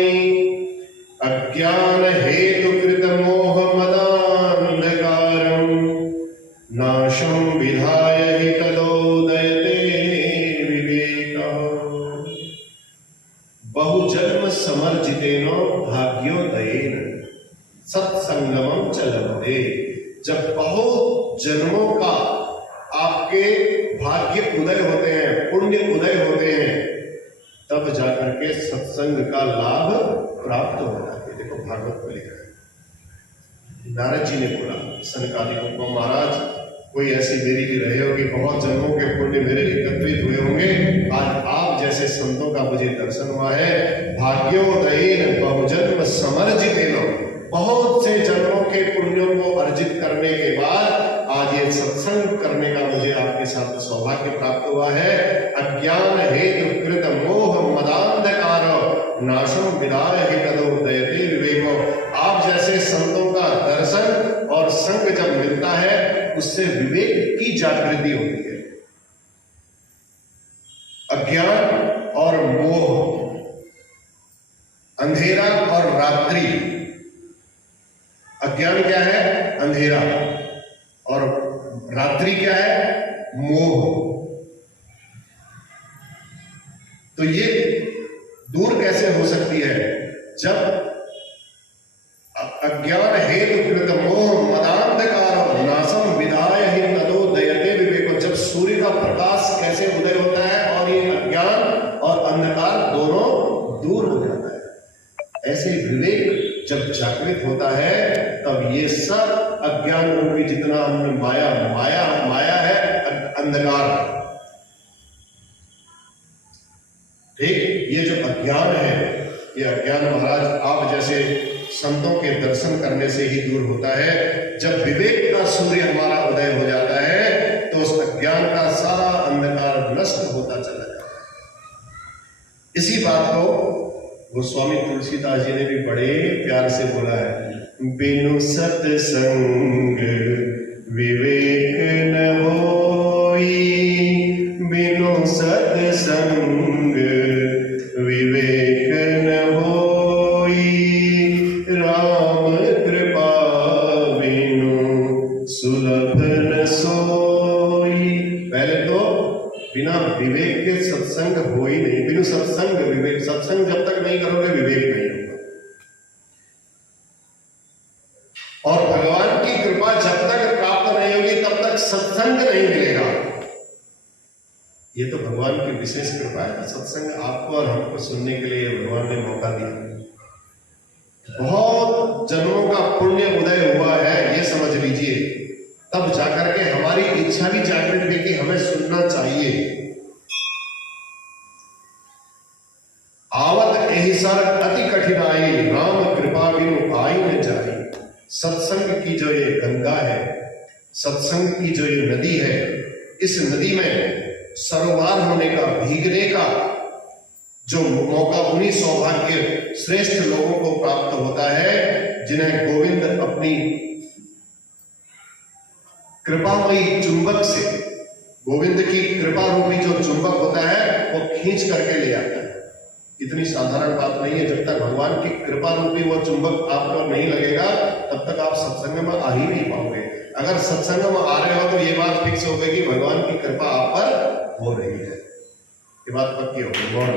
अज्ञान हेतु कृत मोह मदान्धकारं नाशं विधाय हि तदोदयते विवेकः। बहुजन्म समर्जितेन भाग्योदयेन सत्संगमं च लभते। जब बहुत जन्मों का आपके भाग्य उदय होते हैं, पुण्य उदय होते हैं, तब जाकर के सत्संग का लाभ प्राप्त होता है। देखो भागवत में लिखा है। नारद जी ने बोला सनकादिकों को, महाराज कोई ऐसी मेरी भी रहे हो कि बहुत जन्मों के पुण्य मेरे एकत्रित हुए होंगे, आज आप जैसे संतों का मुझे दर्शन हुआ है। भाग्योदयेन बहुजन्म समर्जितेन, बहुत से जन्मों के पुण्यों को अर्जित करने के बाद आज ये सत्संग करने का मुझे आपके साथ सौभाग्य प्राप्त हुआ है। अज्ञान हेतु कृत मोह मदान्धकार नाशम विदाय हि तदोदयते विवेको। आप जैसे संतों का दर्शन और संग जब मिलता है उससे विवेक की जागृति होती है। अज्ञान और मोह, अंधेरा और रात्रि। अज्ञान क्या है? अंधेरा। और रात्रि क्या है? मोह। तो ये दूर कैसे हो सकती है? जब अज्ञान हेतु कृत मोह मदान्धकार नाशम विदाय हि तदोदयते विवेको। जब सूर्य का प्रकाश कैसे उदय होता है और ये अज्ञान और अंधकार दोनों दूर हो जाता है, ऐसे विवेक जब जागृत होता है तब ये सब अज्ञान रूपी जितना हमने माया है अंधकार, ठीक, ये जो अज्ञान है, ये अज्ञान महाराज आप जैसे संतों के दर्शन करने से ही दूर होता है। जब विवेक का सूर्य हमारा उदय हो जाता है तो उस अज्ञान का सारा अंधकार नष्ट होता चला जाता है। इसी बात को गोस्वामी तुलसीदास जी ने भी बड़े प्यार से बोला है। बिनु सत्संग विवेक न होई, बिनु सत्संग विवेक और भगवान की कृपा जब तक प्राप्त नहीं होगी तब तक सत्संग नहीं मिलेगा। ये तो भगवान की विशेष कृपा है। सत्संग आपको और हमको सुनने के लिए भगवान ने मौका दिया। बहुत जन्मों का पुण्य उदय हुआ है, ये समझ लीजिए, तब जाकर के हमारी इच्छा भी जागृत हुई कि हमें सुनना चाहिए। आवत एहिसर अति कठिनाई, राम कृपा बिनु आई न जाई। सत्संग की जो ये गंगा है, सत्संग की जो ये नदी है, इस नदी में सरोवर होने का, भीगने का जो मौका उन्हीं सौभाग्य श्रेष्ठ लोगों को प्राप्त होता है जिन्हें गोविंद अपनी कृपामयी चुंबक से, गोविंद की कृपा रूपी जो चुंबक होता है वो खींच करके ले आता है। इतनी साधारण बात नहीं है। जब तक भगवान की कृपा रूपी वो चुंबक आप पर नहीं लगेगा तब तक आप सत्संग में आ ही नहीं पाओगे। अगर सत्संग में आ रहे हो तो ये बात फिक्स हो गई कि भगवान की कृपा आप पर हो रही है, ये बात पक्की होगी। गौर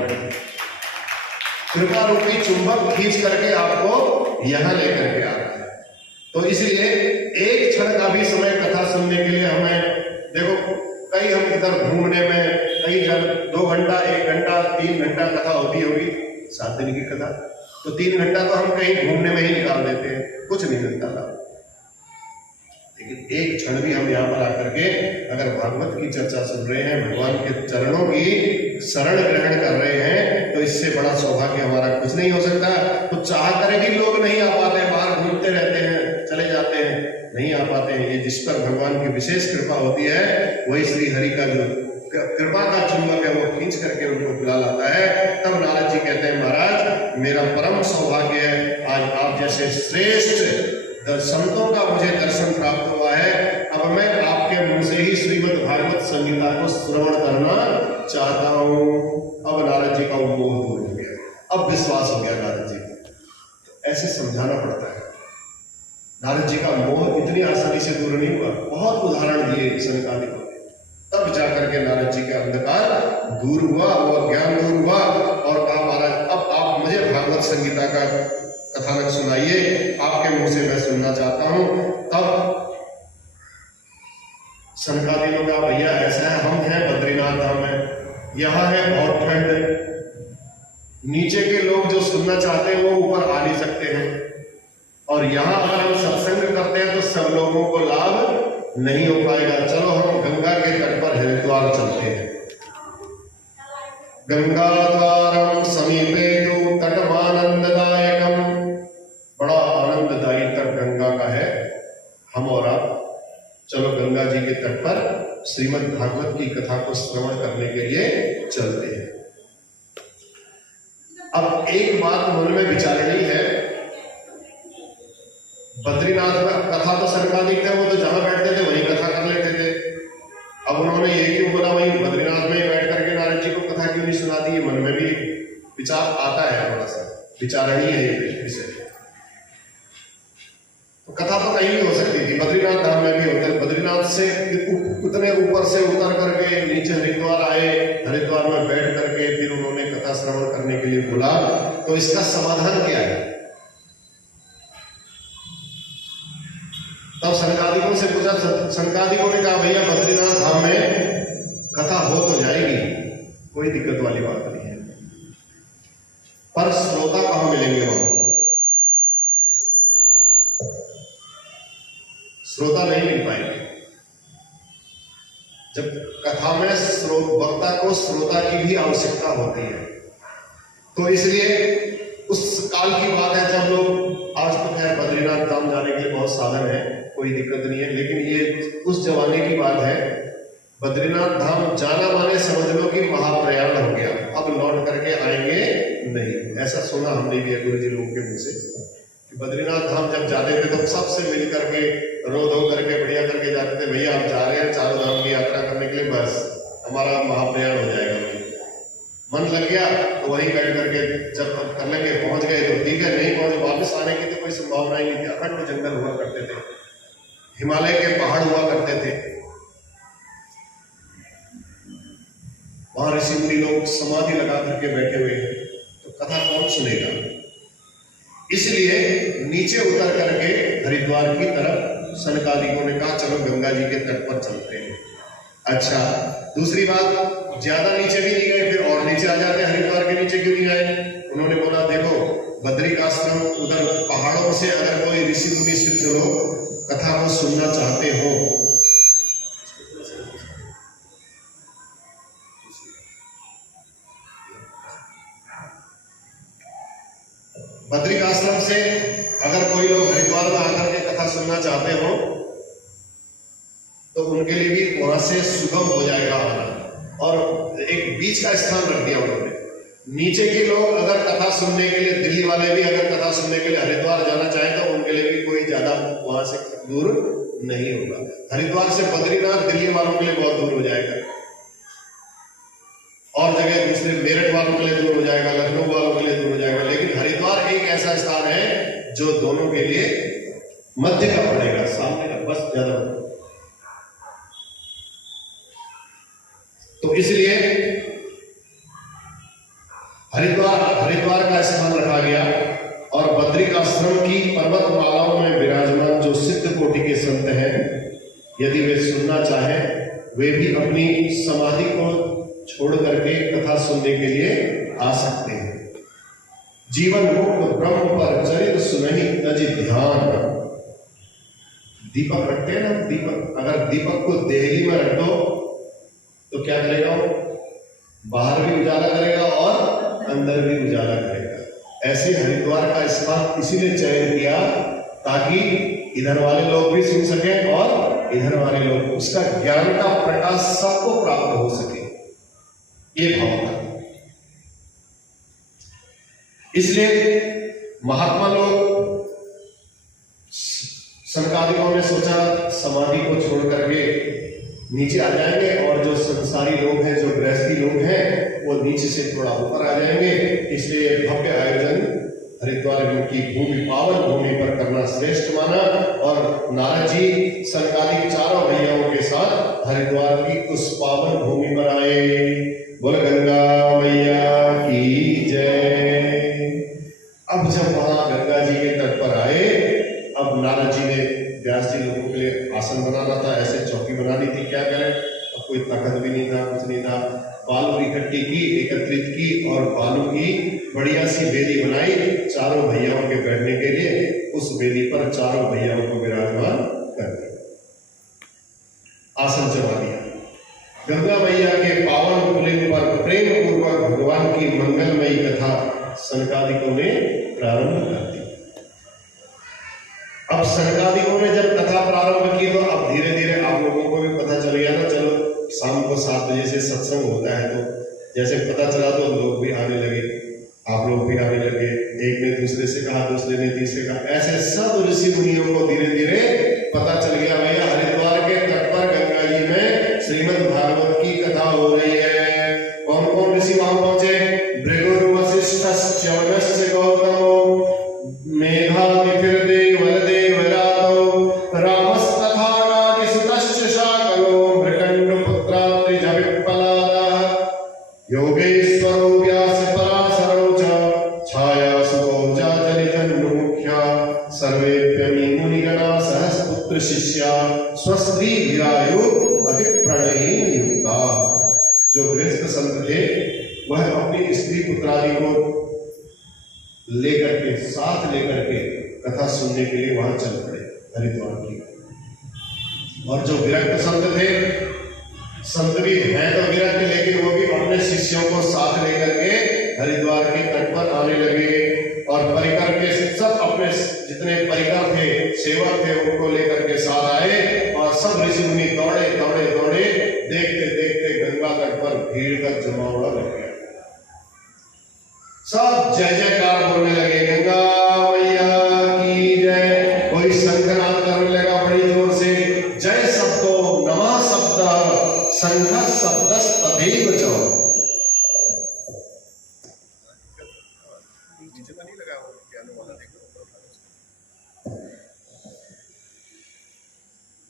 कृपा रूपी चुंबक खींच करके आपको यहां लेकर के आ रहा है। तो इसलिए एक क्षण का भी समय कथा सुनने के लिए हमें, देखो कई हम इधर घूमने में कई जन 2 घंटा 1 घंटा 3 घंटा कथा होती होगी, 7 दिन की कथा, तो 3 घंटा तो हम कहीं घूमने में ही निकाल देते हैं, कुछ नहीं मिलता था। लेकिन एक क्षण भी हम यहाँ पर आकर के अगर भागवत की चर्चा सुन रहे हैं, भगवान के चरणों की शरण ग्रहण कर रहे हैं, तो इससे बड़ा सौभाग्य हमारा कुछ नहीं हो सकता। तो चाह कर भी लोग नहीं आ पाते, बाहर घूमते रहते हैं, चले जाते हैं, नहीं आ पाते हैं। ये जिस पर भगवान की विशेष कृपा होती है वही श्री हरि का जो कृपा का चुंबक है वो खींच करके उनको बुला लाता है। तब नारद जी कहते हैं, महाराज मेरा परम सौभाग्य है, आज आप जैसे श्रेष्ठ संतों का मुझे दर्शन प्राप्त हुआ है। अब मैं आपके मुंह से ही श्रीमद् भागवत संहिता को श्रवण करना चाहता हूं। अब नारद जी का वो मोह दूर हो गया, अब विश्वास हो गया नारद जी को। ऐसे समझाना पड़ता है। नारद जी का मोह इतनी आसानी से दूर नहीं हुआ, बहुत उदाहरण दिए सनकादिकों ने, तब जाकर के नारद जी का अंधकार दूर हुआ, वो ज्ञान दूर हुआ और कहा महाराज अब आप मुझे भागवत संहिता का कथानक सुनाइए, आपके मुंह से मैं सुनना चाहता हूं। तब सनकादिकों का भैया ऐसा है, हम हैं बद्रीनाथ धाम में, यहाँ है बहुत ठंड, नीचे के लोग जो सुनना चाहते हैं वो ऊपर आ नहीं सकते हैं, और यहाँ अगर हम सत्संग करते हैं तो सब लोगों को लाभ नहीं हो पाएगा। चलो हम गंगा के तट पर हरिद्वार चलते हैं। गंगा द्वारम समीपे तु तटमानंददायकम, बड़ा आनंददायी तट गंगा का है। हम और आप चलो गंगा जी के तट पर श्रीमद् भागवत की कथा को श्रवण करने के लिए चलते हैं। अब एक बात मन में विचार नहीं है, बद्रीनाथ में कथा तो सनकादिक थे, वो तो जहां बैठते थे वहीं कथा कर लेते थे। अब उन्होंने ये क्यों बोला वहीं बद्रीनाथ में बैठ करके नारद जी को कथा क्यों नहीं सुना दी? मन में भी विचार आता है, थोड़ा सा विचारणीय है ये विषय। तो कथा तो कहीं भी हो सकती थी, बद्रीनाथ धाम में भी होता है। बद्रीनाथ से उतने ऊपर से उतर करके नीचे हरिद्वार आए, हरिद्वार में बैठ करके फिर उन्होंने कथा श्रवण करने के लिए बोला। तो इसका समाधान क्या है? तब सनकादिकों से पूछा, सनकादिकों ने कहा भैया बद्रीनाथ धाम में कथा हो तो जाएगी, कोई दिक्कत वाली बात नहीं है, पर श्रोता कहां मिलेंगे? वहां श्रोता नहीं मिल पाएंगे। जब कथा में वक्ता को श्रोता की भी आवश्यकता होती है, तो इसलिए उस काल की बात है जब लोग, आज तो खैर बद्रीनाथ धाम जाने के लिए बहुत साधन है, कोई दिक्कत नहीं है, लेकिन ये उस जमाने की बात है। बद्रीनाथ धाम जाना माने समझ लो कि महाप्रयाण हो गया, अब लौट करके आएंगे नहीं। ऐसा सुना हमने भी गुरु जी लोगों के मुंह से कि बद्रीनाथ धाम जब जाते थे तो सबसे मिल करके रो धो करके बढ़िया करके जाते थे, भैया आप जा रहे हैं चारों धाम की यात्रा करने के लिए, बस हमारा महाप्रयाण हो जाएगा। मन लग गया तो वहीं बैठ करके जब कर लेंगे, पहुंच गए तो ठीक है, नहीं पहुंचे वापस आने की तो कोई संभावना ही नहीं थी। अखंड जंगल हुआ करते थे, हिमालय के पहाड़ हुआ करते थे, वहां ऋषि मुनि लोग समाधि लगा करके बैठे हुए हैं, तो कथा कौन सुनेगा? इसलिए नीचे उतर करके हरिद्वार की तरफ सनकादिकों ने कहा चलो गंगा जी के तट पर चलते हैं। अच्छा, दूसरी बात, ज्यादा नीचे भी नहीं गए, फिर और नीचे आ जाते, हरिद्वार के नीचे क्यों नहीं आए? उन्होंने बोला देखो बद्रिकाश्रम उधर पहाड़ों से अगर कोई ऋषि मुनि सिद्ध लोग कथा को सुनना चाहते हो, बद्रिकाश्रम से अगर कोई लोग हरिद्वार में आकर के कथा सुनना चाहते हो तो उनके लिए भी वहां से सुगम हो जाएगा आना। और एक बीच का स्थान रख दिया उन्होंने। नीचे के लोग अगर कथा सुनने के लिए, दिल्ली वाले भी अगर कथा सुनने के लिए हरिद्वार जाना चाहें तो उनके लिए भी कोई ज्यादा वहां से दूर नहीं होगा। हरिद्वार से बद्रीनाथ दिल्ली वालों के लिए बहुत दूर हो जाएगा, और जगह दूसरे मेरठ वालों के लिए दूर हो जाएगा, लखनऊ वालों के लिए दूर हो जाएगा। लेकिन हरिद्वार एक ऐसा स्थान है जो दोनों के लिए मध्य का पड़ेगा, सामने का बस ज्यादा। तो इसलिए हरिद्वार का स्थान रखा गया। और बद्रिकाश्रम की पर्वत मालाओं में विराजमान जो सिद्ध कोटि के संत हैं, यदि वे सुनना चाहें वे भी अपनी समाधि को छोड़ करके कथा सुनने के लिए आ सकते हैं। जीवन मुक्त ब्रह्म पर चरित सुनहि तज ध्यान। दीपक रखते हैं ना, दीपक, अगर दीपक को देहली में रख दो तो क्या करेगा? बाहर भी उजाला करेगा और अंदर भी उजाला करेगा। ऐसे हरिद्वार का स्थान इसीलिए चयन किया ताकि इधर वाले लोग भी सुन सकें और इधर वाले लोग, उसका ज्ञान का प्रकाश सबको प्राप्त हो सके, ये भाव था। इसलिए महात्मा लोग, सनकादिकों ने सोचा समाधि को छोड़ करके नीचे आ जाएंगे और जो संसारी लोग हैं, जो गृहस्थी लोग हैं, वो नीचे से थोड़ा ऊपर आ जाएंगे। इसलिए भव्य आयोजन हरिद्वार की भूमि, पावन भूमि पर करना श्रेष्ठ माना। और नारद जी सनकादिक चारों भैयाओं के साथ हरिद्वार की उस पावन भूमि पर आए। बोल गंगा मैया की जय। अब जब वहां गंगा जी के तट पर आए, अब नारद जी ने व्यास जी लोगों के लिए आसन बनाना था, ऐसे चौकी बनानी थी, क्या करें, अब कोई ताकत भी नहीं था, कुछ नहीं था। बालू इकट्ठी की, एकत्रित की और बालू की बढ़िया सी बेदी बनाई चारों भैयाओं के बैठने के लिए। उस बेदी पर चारों भैयाओं को विराजमान कर दिया, आसन जमा दिया। गंगा मैया के पावन पुलिंग पर प्रेम पूर्वक भगवान की मंगलमयी कथा सनकादिकों ने प्रारंभ कर दी। अब सनकादिकों ने जब कथा प्रारंभ की तो अब धीरे धीरे आप लोगों को भी पता चल गया ना, चलो शाम को 7 बजे से सत्संग होता है, तो जैसे पता चला तो लोग भी आने लगे, आप लोग भी आने लगे। एक ने दूसरे से कहा, दूसरे ने तीसरे कहा, ऐसे सब ऋषि मुनियों को धीरे धीरे पता चल गया भैया हरिद्वार के तट पर गंगा जी में श्रीमद् भागवत की कथा हो रही है। कौन कौन ऋषि वहां पहुंचे? भृगु वशिष्ठ च्यवनस्य गौतमो मेधातिथिर्देव देवरातो रामस्तथानादिसुतश्च शाकलो मृकण्डपुत्रात्रिजविप्पलादः योगेश्वरो व्यास पराशरो च छायासुतो जाजनिजन्मुख्या सर्वेप्यमी मुनिगणा सहस्पुत्र शिष्या स्वस्त्री विरायो अभिप्रणयेन युक्ता। जो गृहस्थ संत थे वह अपनी स्त्री पुत्रादि को लेकर के, साथ लेकर के कथा सुनने के लिए वहां चल पड़े हरिद्वार की। और जो विरक्त संत थे, संत भी हैं तो विरक्त, लेकिन वो भी अपने शिष्यों को साथ लेकर के हरिद्वार के तट पर आने लगे। और परिकर के सब अपने जितने परिकर थे, सेवक थे, उनको लेकर के साथ आए। और सब ऋषि मुनि दौड़े दौड़े दौड़े, देखते देखते गंगा तट पर भीड़ का जमावड़ा लग गया। सब जय जयकार बोलने लगे, गंगा मैया की जय। कोई शंखनाद करने लगा बड़ी जोर से, जय शब्दो नमः शब्द शंख शब्दस तथैव च।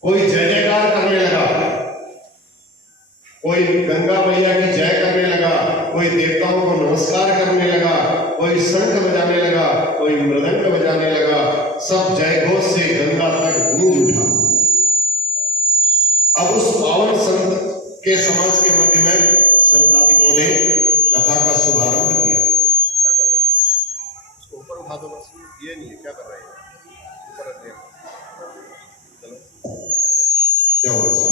कोई जय जयकार करने लगा, कोई गंगा मैया की जय करने लगा, कोई देवताओं को नमस्कार करने लगा, कोई शंख बजाने लगा, कोई मृदंग बजाने सब जयघोष से गंगा तक गूंज उठा। अब उस पावन संत के समाज के मध्य में सनकादिकों ने कथा का शुभारंभ किया। क्या कर रहे हैं? उसको ऊपर उठा दो बस, ये नहीं है, क्या कर रहे हैं? ऊपर रखते हैं, चलो जाओ ऐसा।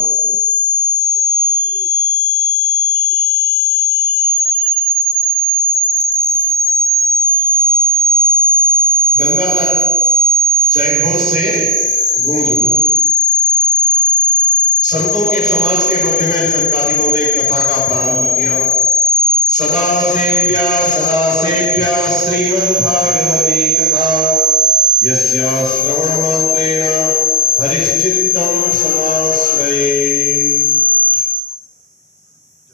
गंगा तक जयघोष से गूंज उठा। संतों के समाज के मध्य में सनकादिकों ने कथा का प्रारंभ किया। सदा सेव्या श्रीमद्भागवती कथा यस्या श्रवण मात्रेण हरिश्चित्तम समाश्रये।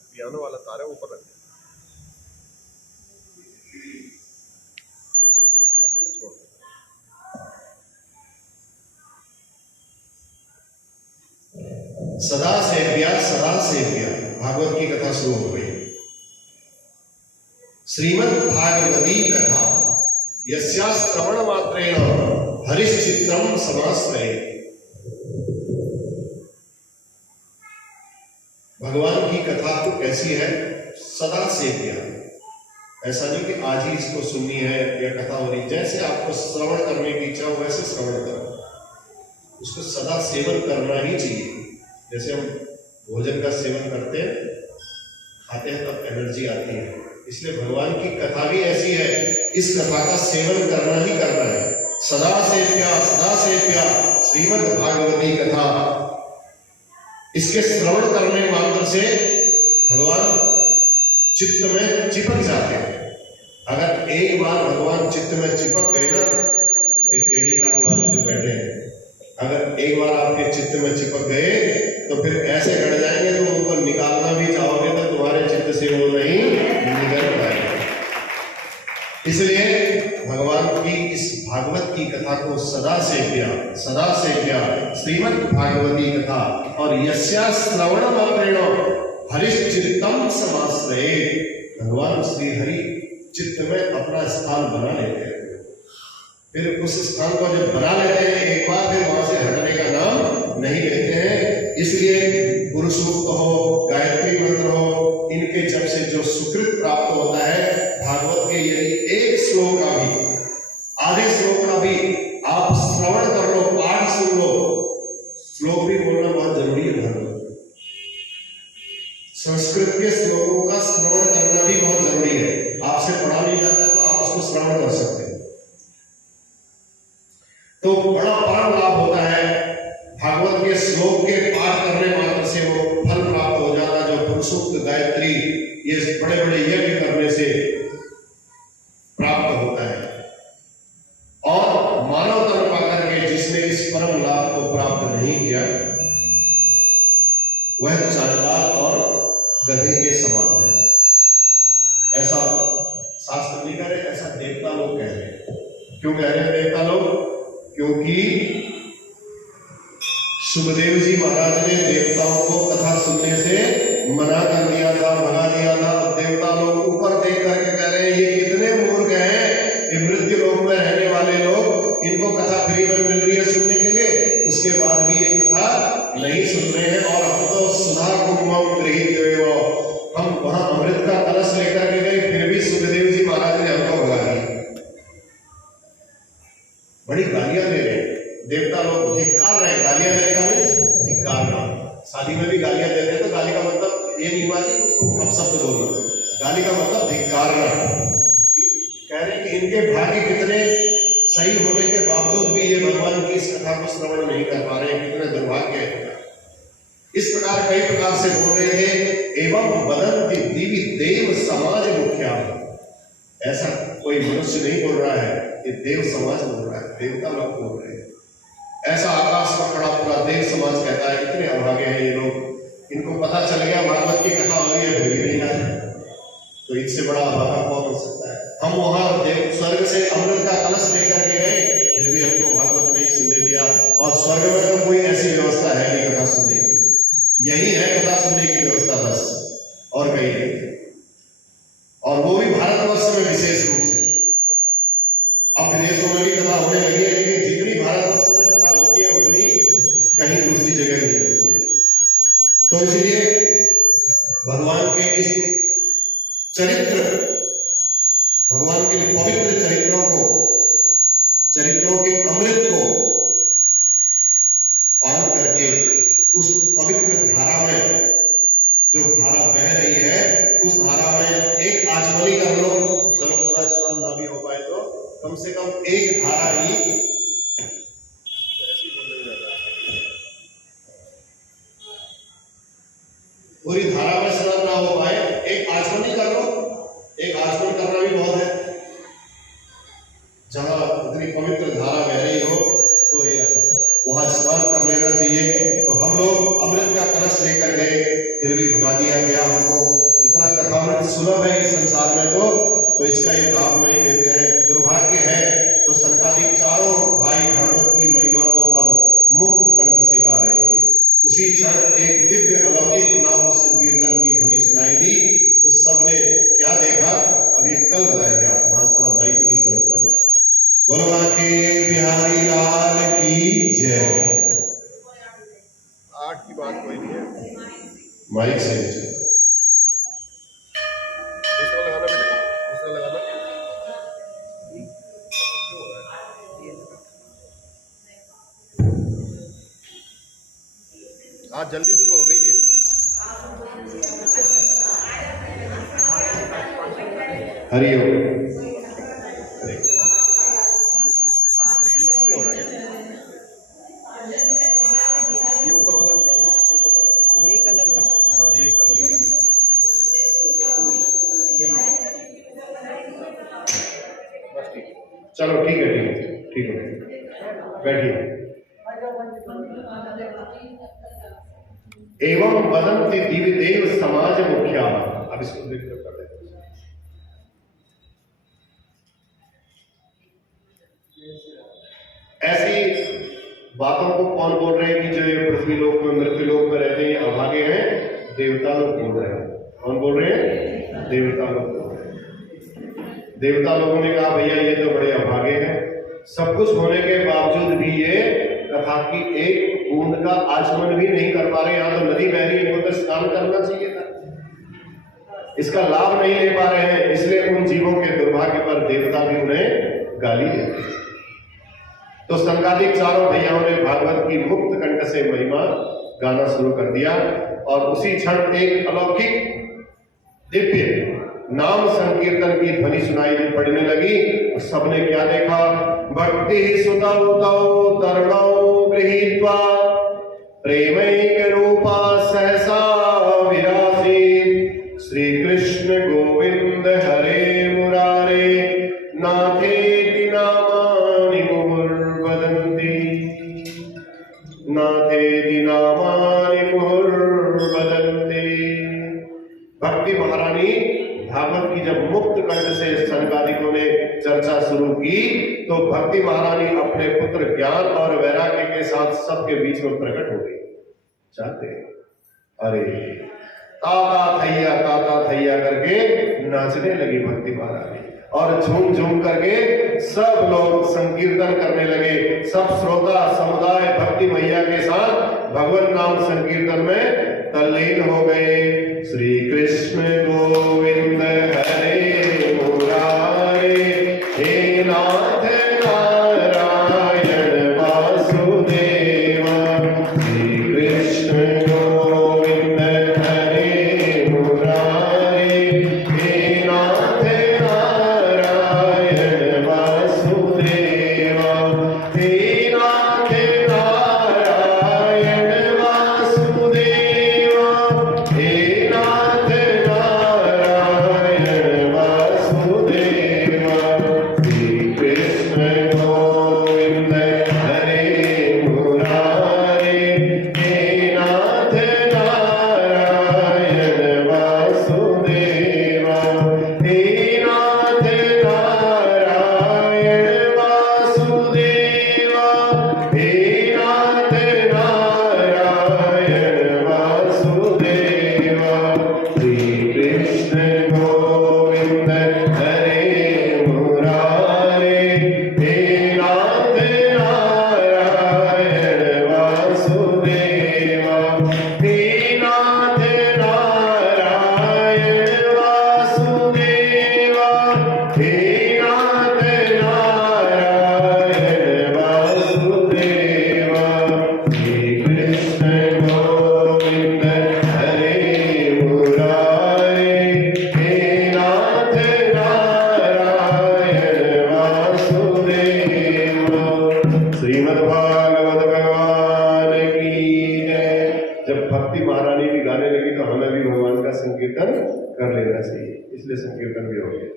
पियानो वाला तार है ऊपर रख दे। सदा सेव्या भागवत की कथा शुरू हो गई। श्रीमद् भागवती कथा यस्या श्रवण मात्रेण हरिश्चित्रम समाश्रये। भगवान की कथा तो कैसी है? सदा सेव्या। ऐसा नहीं कि आज ही इसको सुननी है या कथा हो रही, जैसे आपको श्रवण करने की इच्छा हो वैसे श्रवण करो, उसको सदा सेवन करना ही चाहिए। जैसे हम भोजन का सेवन करते हैं, खाते हैं तब एनर्जी आती है, इसलिए भगवान की कथा भी ऐसी है, इस कथा का सेवन करना ही करना है। सदा सेव्या श्रीमद् भागवती कथा। इसके श्रवण करने मात्र से भगवान चित्त में चिपक जाते हैं। अगर एक बार भगवान चित्त में चिपक गए ना, ये टेढ़ी टांग वाले जो बैठे हैं, अगर एक बार आपके चित्त में चिपक गए तो फिर ऐसे गड़ जाएंगे तो उनको निकालना भी चाहोगे तो तुम्हारे चित्त से वो नहीं निकल पाएगा। इसलिए भगवान की इस भागवत की कथा को सदा सेव्या श्रीमद् भागवती कथा और यस्या श्रवण मात्रेण हरिश्चित्तम समाश्रये। भगवान श्री हरि चित्त में अपना स्थान बना लेते हैं। फिर उस स्थान को जब बना लेते हैं एक बार, फिर वहां से हटने का नाम नहीं लेते हैं। इसलिए पुरुष सूक्त हो, गायत्री मंत्र हो, इनके जब से जो सुकृत प्राप्त होता है, भागवत के यदि एक श्लोक का भी, आधे श्लोक का भी आप श्रवण कर लो, पाठ सुन लो, श्लोक भी बोलना बहुत जरूरी है। भागवत संस्कृत के श्लोकों का श्रवण करना भी बहुत जरूरी है। आपसे पढ़ा नहीं जाता तो आप उसको श्रवण कर सकते हैं, तो बड़ा परम लाभ होता है। भागवत के श्लोक के पाठ करने मात्र से वो फल प्राप्त हो जाता है, जो पुरुषोक्त गायत्री ये बड़े बड़े यज्ञ करने से प्राप्त होता है। और मानव तन पाकर के जिसने इस परम लाभ को प्राप्त नहीं किया, वह चांडाल और गधे के समान है। ऐसा शास्त्र नहीं कह रहे, ऐसा देवता लोग कह रहे हैं। क्यों कह रहे हैं देवता लोग? क्योंकि सुखदेव जी महाराज ने देवताओं को कथा सुनने से मना कर दिया था, भगा दिया था। देवता लोग ऊपर देख करके कह रहे हैं ये कितने मूर्ख हैं, ये मृत्यु लोक में रहने वाले लोग, इनको कथा फ्री में मिल रही है सुनने के लिए, उसके बाद भी ये कथा नहीं सुन रहे हैं। और हम तो सुधा कुंभम गृहीत हुए, हम वहां अमृत का कलश लेकर के गए, फिर भी सुखदेव जी महाराज ने हमको भगा दिया। बड़ी गालियां दे रहे हैं देवता लोग, धिक्कार रहे। गालियां देने का मीन्स धिक्कारना। शादी में भी गालियां देते हैं तो गाली का मतलब ये नहीं हुआ कि उसको अपशब्द बोलना, गाली का मतलब धिक्कारना। कह रहे हैं कि इनके भाग्य कितने सही होने के बावजूद भी ये भगवान की इस कथा को श्रवण नहीं कर पा रहे हैं, कितने दुर्भाग्य है। इस प्रकार कई प्रकार से बोल रहे थे। एवं वदन्ति दिवि देव समाज मुख्या। ऐसा कोई मनुष्य नहीं बोल रहा है, ये देव समाज बोल रहा है, देवता लोग बोल रहे हैं। ऐसा आकाश में खड़ा पूरा देव समाज कहता है कितने अभागे हैं ये लोग, इनको पता चल गया भागवत की कथा हो रही है, फिर भी नहीं आए, तो इनसे बड़ा अभागा कौन हो सकता है। हम वहां देव स्वर्ग से अमृत का कलश लेकर के गए, फिर भी हमको भागवत नहीं सुनने दिया। और स्वर्ग में तो कोई ऐसी व्यवस्था है नहीं कथा सुनने की, यही है कथा सुनने की व्यवस्था बस, और कहीं नहीं। और वो भी भारतवर्ष में विशेष रूप से। अब विदेशों में भी कथा होने लगी है, लेकिन जितनी तो इसलिए भगवान के इस चरित्र, भगवान के पवित्र चरित्रों को, चरित्रों के अमृत को पान करके उस पवित्र धारा में, जो धारा बह रही है, उस धारा में एक आचमनी कर लो। चलो पूरा स्नान ना भी हो पाए तो कम से कम एक धारा ही, पूरी धारा में स्नान ना हो पाए, एक आचमनी कर लो। एक आचमन करना भी बहुत है। जहां इतनी पवित्र धारा बह रही हो तो ये वहां स्नान कर लेना चाहिए। तो हम लोग अमृत का कलश लेकर गए, फिर भी भगा दिया गया हमको। इतना कथामृत सुलभ है इस संसार में, तो इसका ये लाभ नहीं लेते हैं। दुर्भाग्य है। तो सनकादिक चारों भाई भागवत की महिमा को अब मुक्त कंठ से गा रहे थे। उसी क्षण एक दिव्य अलौकिक नाम संकीर्तन की ध्वनि सुनाई दी। तो सबने क्या देखा, अब ये कल बताएगा। वहां थोड़ा माइक भी डिस्टर्ब कर रहा है। बोलो के बिहारी लाल की जय। 8 की बात कोई नहीं है, माइक से दूसरा लगाना बेटा, दूसरा लगाना। आज जल्दी शुरू हो गई थी। हरिओम। इससे हो रहा है ये ऊपर वाला निकाल दे, यही कलर का। हाँ यही कलर वाला निकाल। बस ठीक। चलो ठीक है, ठीक है, बैठिए। एवं वदन्ति दिव्यदेव समाज मुख्या। अब इसको देख कर देते हैं। ऐसी बातों को कौन बोल रहे हैं कि जो ये पृथ्वी लोक में, मृत्यु लोक में रहते हैं, अभागे हैं? देवता लोग बोल रहे हैं। कौन बोल रहे हैं? देवता लोग बोल रहे हैं। देवता लोगों ने कहा भैया ये तो बड़े अभागे हैं, सब कुछ होने के बावजूद भी ये कथा की एक बूंद का आचमन भी नहीं कर पा रहे। यहाँ तो नदी बह रही है, इनको तो स्नान करना चाहिए था, इसका लाभ नहीं ले पा रहे हैं। इसलिए उन जीवों के दुर्भाग्य पर देवता भी उन्हें गाली देते हैं। तो संकादिक चारों भैयाओं ने भागवत की मुक्त कंठ से महिमा गाना शुरू कर दिया। और उसी क्षण एक अलौकिक दिव्य नाम संकीर्तन की ध्वनि सुनाई दी पड़ने लगी। और सबने क्या देखा, भक्ति सुतौ तौ तरुणौ गृहीत्वा प्रेमैक रूपा सहसा विरासी श्री कृष्ण गोविंद हरे मुरारे नाथेति नामानि मुहुर्वदन्ति नाथेति नामानि मुहुर्वदन्ति। भक्ति महारानी भागवत की जब मुक्त कंठ से सनकादिकों ने चर्चा शुरू की तो भक्ति महारानी अपने पुत्र ज्ञान और वैराग्य के साथ सबके बीच में प्रकट हो गई। चाहते अरे ताता थैया करके नाचने लगी भक्ति महारानी, और झूम झूम करके सब लोग संकीर्तन करने लगे। सब श्रोता समुदाय भक्ति मैया के साथ भगवत नाम संकीर्तन में तल्लीन हो गए। श्री कृष्ण गोविंद हरे मुरारे हे नाथ नारायण वासुदेव। श्री कृष्ण गोविंद हरे मुरारे हे नाथ नारायण वासुदेव। हे नाथ नारायण वासुदेव। हे नाथ नारायण भक्ति महारानी भी गाने लगी तो हमें भी भगवान का संकीर्तन कर लेना चाहिए, इसलिए संकीर्तन भी हो गया।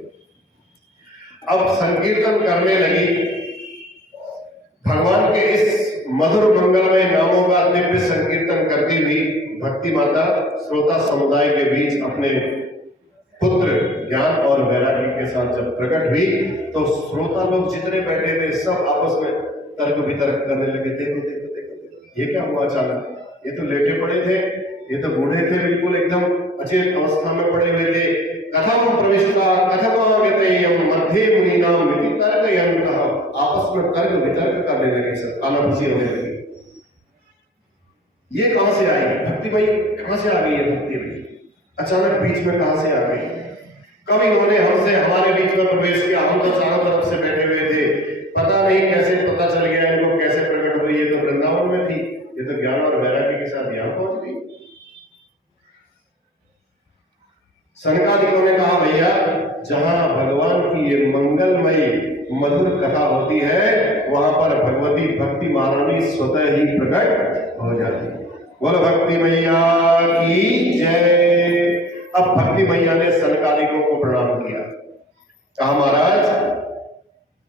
अब संकीर्तन करने लगी, भगवान के इस मधुर मंगलमय नामों का दिव्य संकीर्तन करती हुई भक्ति माता श्रोता समुदाय के बीच अपने पुत्र ज्ञान और वैराग्य के साथ जब प्रकट हुई तो श्रोता लोग जितने बैठे थे सब आपस में तर्क वितर्क करने लगे। देखो देखो देखो देखो, ये क्या हुआ अचानक, ये तो लेटे पड़े थे, ये तो बूढ़े थे, बिल्कुल एकदम अचेत अवस्था में पड़े हुए थे। कथम प्रविष्टा कथमागतेयम मध्ये मुनीनाम इति तर्कयन्तः, आपस में तर्क वितर्क करने लगे, सब कानाफूसी होने लगी। ये कहां से आई भक्ति भाई, कहां से आ गई है भक्ति भाई, अचानक बीच में कहां से आ गई, कब इन्होंने हमसे हमारे बीच में प्रवेश किया, हम तो चारों तरफ से बैठे हुए थे, पता नहीं कैसे पता चल गया इनको, कैसे प्रकट हुई, ये तो वृंदावन में थी, ये तो ज्ञान और वैराग्य के साथ यहां पहुंच गई। सनकादिकों ने कहा भैया जहां भगवान की ये मंगलमयी मधुर कथा होती है वहां पर भगवती भक्ति महारानी स्वतः ही प्रकट हो जाती है। बोलो भक्ति मैया की जय। अब भक्ति मैया ने सनकादिकों को प्रणाम किया, कहा महाराज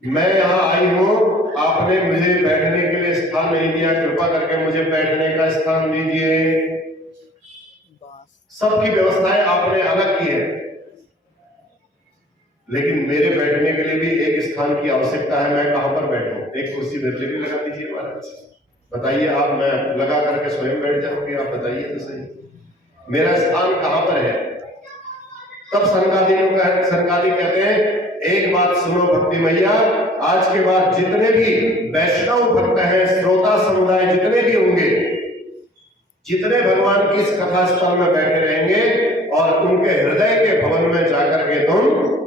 मैं यहां आई हूं, आपने मुझे बैठने के लिए स्थान नहीं दिया, कृपा करके मुझे बैठने का स्थान दीजिए। सबकी व्यवस्थाएं आपने अलग की है, लेकिन मेरे बैठने के लिए भी एक स्थान की आवश्यकता है, मैं कहां पर बैठूं, एक कुर्सी मेरे लिए भी लगा दीजिए महाराज। बताइए आप, मैं लगा करके स्वयं बैठ जाऊंगी, आप बताइए तो सही मेरा स्थान कहां पर है। तब सनकादिक कहते हैं एक बात सुनो भक्ति मैया, आज के बाद जितने भी वैष्णव भक्त हैं, श्रोता समुदाय जितने भी होंगे, जितने भगवान की इस कथा स्थल में बैठे रहेंगे और उनके हृदय के भवन में जाकर के तुम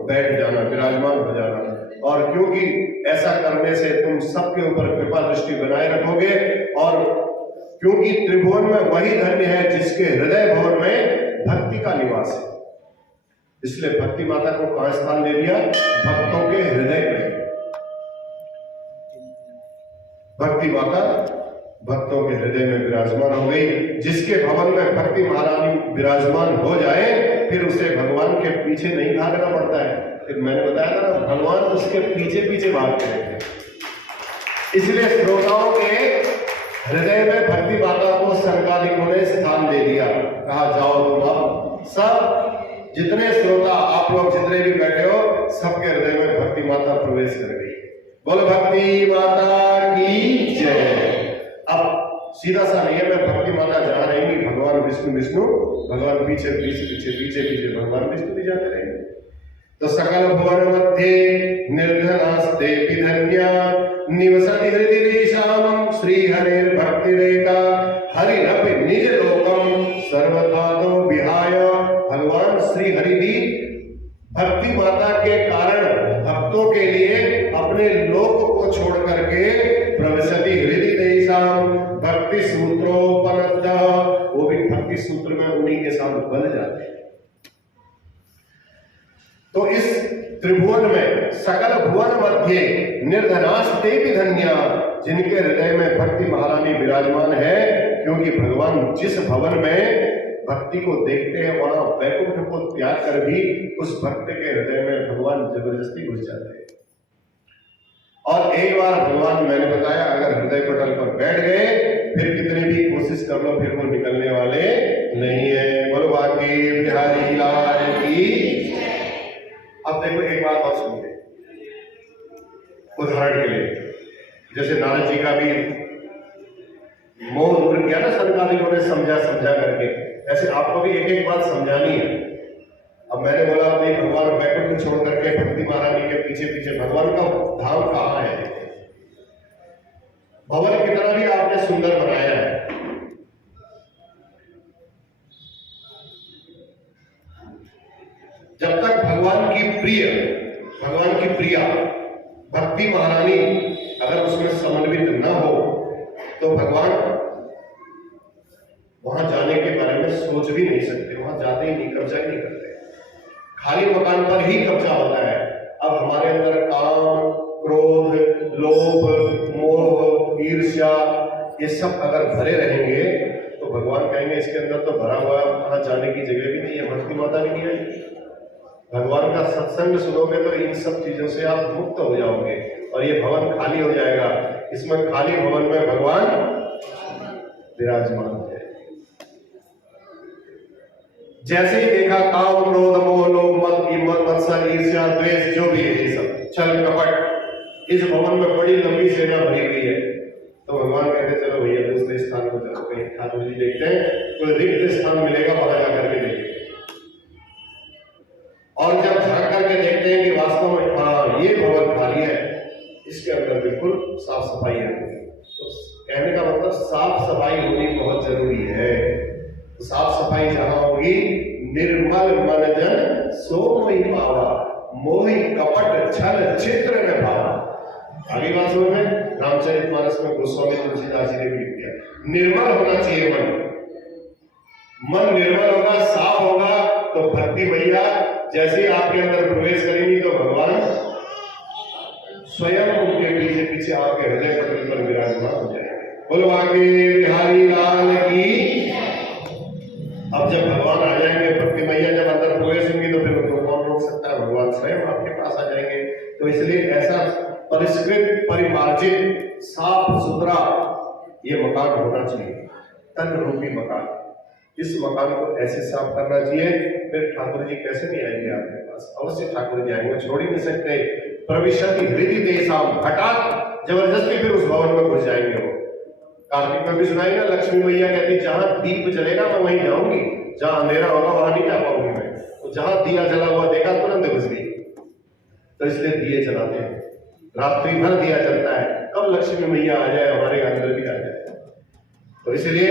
बैठ जाना, विराजमान हो जाना, और क्योंकि ऐसा करने से तुम सबके ऊपर कृपा दृष्टि बनाए रखोगे, और क्योंकि त्रिभुवन में वही धन्य है जिसके हृदय भवन में भक्ति का निवास है, इसलिए भक्ति माता को कहां स्थान दे दिया, भक्तों के हृदय में। भक्ति माता भक्तों के हृदय में विराजमान हो गई, जिसके भवन में भक्ति महारानी विराजमान हो जाए फिर उसे भगवान के पीछे नहीं भागना पड़ता है। फिर मैंने बताया था ना, भगवान उसके पीछे पीछे भागते हैं, इसलिए श्रोताओं के हृदय में भक्ति माता को सनकादिकों ने स्थान दे दिया, कहा जाओ तुम अब सब जितने श्रोता आप लोग जितने भी बैठे हो सबके हृदय में भक्ति माता प्रवेश कर गई। बोलो भक्ति माता की जय। अब सीधा सा नहीं है, मैं भक्ति माता जहां रहेंगी भगवान विष्णु विष्णु, भगवान पीछे पीछे पीछे पीछे पीछे भगवान विष्णु भी जाते रहेंगे। तो सकल भुवन मध्य निर्धनास्ते धन्या निवसति हृदि देशाम श्री हरिर भक्ति रेखा हरिरपि निज लोकम सर्वथा तो विहाय। भगवान श्री हरि भी भक्ति माता के कारण भक्तों के लिए अपने लोक को छोड़ करके प्रविशति हृदय देशाम भक्ति सूत्रोपनद्ध, वो भी भक्ति सूत्र में उन्हीं के साथ बन जाते हैं। तो इस त्रिभुवन में सकल भुवन मध्य निर्धनास्ते भी धन्या, जिनके हृदय में भक्ति महारानी विराजमान है, क्योंकि भगवान जिस भवन में भक्ति को देखते हैं वहां वैकुंठ को त्याग कर भी उस भक्त के हृदय में भगवान जबरदस्ती घुस जाते हैं। और एक बार भगवान मैंने बताया अगर हृदय पटल पर बैठ गए फिर कितनी भी कोशिश कर लो फिर वो निकलने वाले नहीं है। बोलो बाकी बिहारी लाल की। अब देखो एक बात और सुनिए, उदाहरण के लिए जैसे नारद जी का भी मोह दूर किया ना सनकादिकों ने समझा करके, ऐसे आपको भी एक एक बात समझानी है। अब मैंने बोला भाई भगवान वैकुंठ छोड़ करके भक्ति महारानी के पीछे पीछे, भगवान का धाम कहाँ है, भवन कितना भी आपने सुंदर बनाया है, जब तक भगवान की प्रिया भक्ति महारानी अगर उसमें समन्वित न हो तो भगवान वहां जाने के बारे में सोच भी नहीं सकते, वहां जाते ही नहीं, कब्जा ही नहीं करते, खाली मकान पर ही कब्जा होता है। अब हमारे अंदर काम, क्रोध, लोभ, मोह, ईर्ष्या ये सब अगर भरे रहेंगे तो भगवान कहेंगे इसके अंदर पता भी नहीं है। भगवान का सत्संग सुनोगे तो इन सब चीजों से आप मुक्त हो जाओगे और ये भवन खाली हो जाएगा। इसमें खाली भवन में भगवान विराजमान है। जैसे ही देखा काम क्रोध मोह लोभ मत मत्सर ईर्ष्या द्वेष जो भी है ये सब छल कपट इस भवन में बड़ी लंबी सेना भरी हुई है। तो भगवान कहते चलो भैया दूसरे स्थान को चलो, कहीं ठाकुर जी देखते हैं कोई रिक्त स्थान मिलेगा वहां जाकर के देखेंगे। और जब झांक करके देखते हैं कि वास्तव में हाँ ये भवन खाली है, इसके अंदर बिल्कुल साफ सफाई है। तो कहने का मतलब साफ सफाई होनी बहुत जरूरी है। तो साफ सफाई जहां होगी निर्मल मन जन सो मोहि पावा मोहि कपट छल चित्र न भावा। आगे बात समझ में रामचरितमानस में गोस्वामी तुलसीदास जी ने भी लिख दिया निर्मल होना चाहिए मन निर्मल होगा साफ होगा तो भक्ति मैया जैसे आपके अंदर प्रवेश करेंगी तो भगवान स्वयं उनके पीछे पीछे आपके हृदय पटल पर विराजमान हो जाएंगे। बोलो आगे बिहारी लाल की। अब जब भगवान आ जाएंगे भक्ति मैया जब अंदर प्रवेश होंगी तो फिर उनको कौन रोक सकता है? भगवान स्वयं आपके पास आ जाएंगे। तो इसलिए ऐसा परिष्कृत परिमार्जित साफ सुथरा ये मकान होना चाहिए, तन रूपी मकान। इस मकान को ऐसे साफ करना चाहिए। फिर ठाकुर जी कैसे नहीं आएंगे आपके पास? अवश्य ठाकुर जी आएंगे, छोड़ ही नहीं सकते। प्रविशति हृदय देशाम हठात जबरदस्ती फिर उस भवन में घुस जाएंगे वो। कार्तिक में भी सुनाई ना, लक्ष्मी मैया कहती जहां दीप जलेगा मैं वहीं जाऊंगी, जहां अंधेरा होगा वहां नहीं जा पाऊंगी मैं। तो जहां दिया जला हुआ देखा तुरंत घुस गई। तो इसलिए दिए जलाते हैं, रात्रि भर दिया जलता है, कब लक्ष्मी मैया आ जाए हमारे अंदर भी आ जाए। तो इसलिए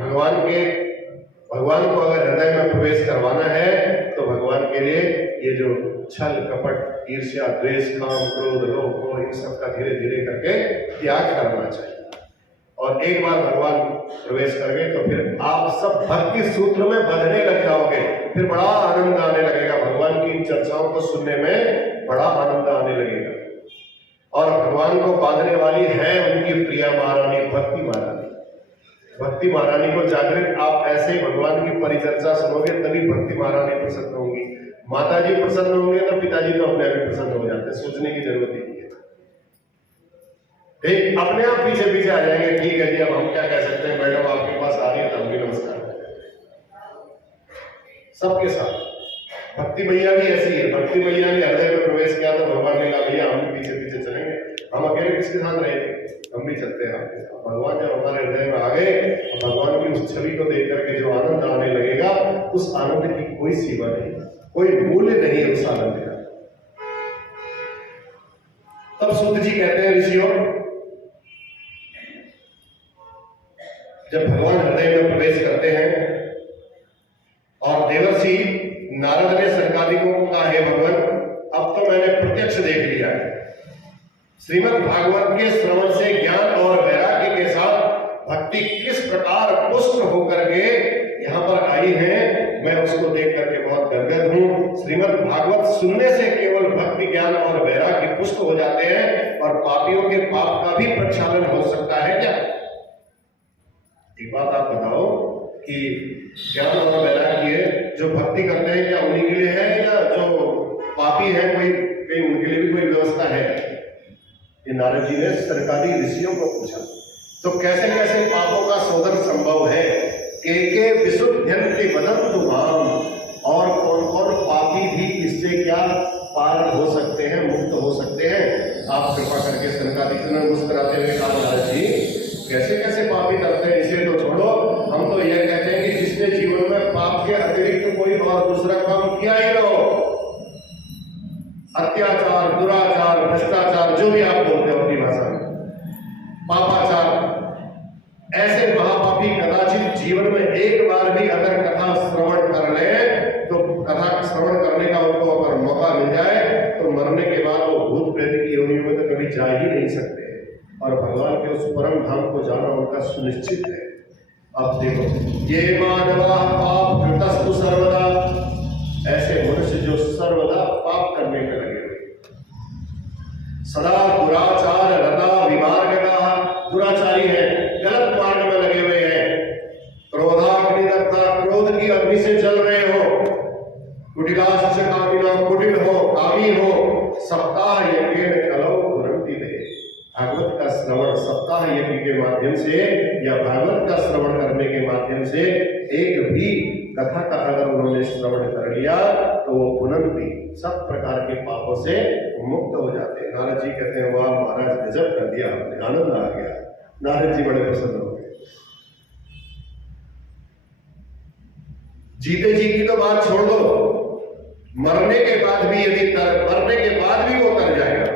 भगवान को अगर हृदय में प्रवेश करवाना है तो भगवान के लिए ये जो छल कपट ईर्ष्या द्वेष काम क्रोध लोभ और इन सब का धीरे धीरे करके त्याग करना चाहिए। और एक बार भगवान प्रवेश कर गए तो फिर आप सब भक्ति सूत्र में बंधने लग जाओगे। फिर बड़ा आनंद आने लगेगा, भगवान की इन चर्चाओं को सुनने में बड़ा आनंद आने लगेगा। और भगवान को बांधने वाली है उनकी प्रिया महारानी भक्ति महारानी। भक्ति महारानी को जागृत आप ऐसे भगवान की परिचर्चा सुनोगे तभी भक्ति महारानी प्रसन्न होंगी। माता जी प्रसन्न होंगे तो पिताजी तो अपने आप प्रसन्न हो जाते हैं, सोचने की जरूरत ही नहीं है। एक अपने आप पीछे पीछे आ जाएंगे। ठीक है जी, अब हम क्या कह सकते हैं, मैडम आपके पास आ रही है तो हम भी नमस्कार सबके साथ। भक्ति मैया भी ऐसी है। भक्ति मैया ने हृदय में प्रवेश किया तो भगवान ने कहा भैया हम भी पीछे पीछे चलेंगे, हम अकेले किसके साथ रहेंगे, हम भी चलते हैं आपके साथ। भगवान जब हमारे हृदय में आ गए तो भगवान की उस छवि को देख करके जो आनंद आने लगेगा उस आनंद की कोई सीमा नहीं, कोई मूल्य नहीं है उस आनंद का। तब सूत जी कहते हैं ऋषियों, जब भगवान हृदय में प्रवेश करते हैं और देवर्षि नारद ने सनकादिकों को कहा, हे भगवान अब तो मैंने प्रत्यक्ष देख लिया है, श्रीमद् भागवत के श्रवण से ज्ञान और वैराग्य के साथ भक्ति किस प्रकार पुष्ट होकर के यहाँ पर आई है, मैं उसको देख करके बहुत गदगद हूँ। श्रीमद् भागवत सुनने से केवल भक्ति ज्ञान और वैराग्य पुष्ट हो जाते हैं और पापियों के पाप का भी प्रक्षालन हो सकता है क्या? एक बात आप बताओ कि ज्ञान और वैराग्य जो भक्ति करते हैं क्या उन्हीं के लिए है या जो पापी है कोई कहीं उनके लिए भी कोई व्यवस्था है? ये नारद जी ने सरकारी ऋषियों को पूछा। तो कैसे कैसे पापों का शोधन संभव है? के विशुद्धयन्ति वदन्तु माम, और कौन कौन पापी भी इससे क्या पार हो सकते हैं, मुक्त हो सकते हैं? आप कृपा करके सनकादिक ने मुस्कुराते हुए कहा, महाराज जी कैसे कैसे पापी करते हैं इसे तो छोड़ो, हम तो यह कहते हैं कि जिसने जीवन में पाप के अतिरिक्त कोई और दूसरा काम किया ही ना हो, अत्याचार दुराचार भ्रष्टाचार जो भी आप बोलते हो अपनी भाषा में, पापाचार, ऐसे महापापी कदाचित जीवन में एक बार भी अगर कथा श्रवण कर ले तो कथा श्रवण करने का उनको अगर मौका मिल जाए तो मरने के बाद वो भूत प्रेत की योनियों में तो कभी जा ही नहीं सकते और भगवान के उस परम धाम को जाना उनका सुनिश्चित है। अब देखो, ये मानवा पाप कृतस्तु सर्वदा, ऐसे मनुष्य जो सर्वदा पाप करने में लगे हुए, सदा दुराचार रता विमार्गता, दुराचारी है, गलत मार्ग में लगे हुए हैं, क्रोधाग्नि दग्धा, क्रोध की अग्नि से जल रहे हो, माध्यम से एक भी कथा का अगर उन्होंने श्रवण कर लिया तो वो तुरंत ही सब प्रकार के पापों से मुक्त हो जाते हैं। नारद जी कहते हैं वाह महाराज गजब कर दिया आपने, आनंद आ गया। नारद जी बड़े प्रसन्न हो गए। जीते जी की तो बात छोड़ दो, मरने के बाद भी यदि मरने के बाद भी वो तर जाएगा।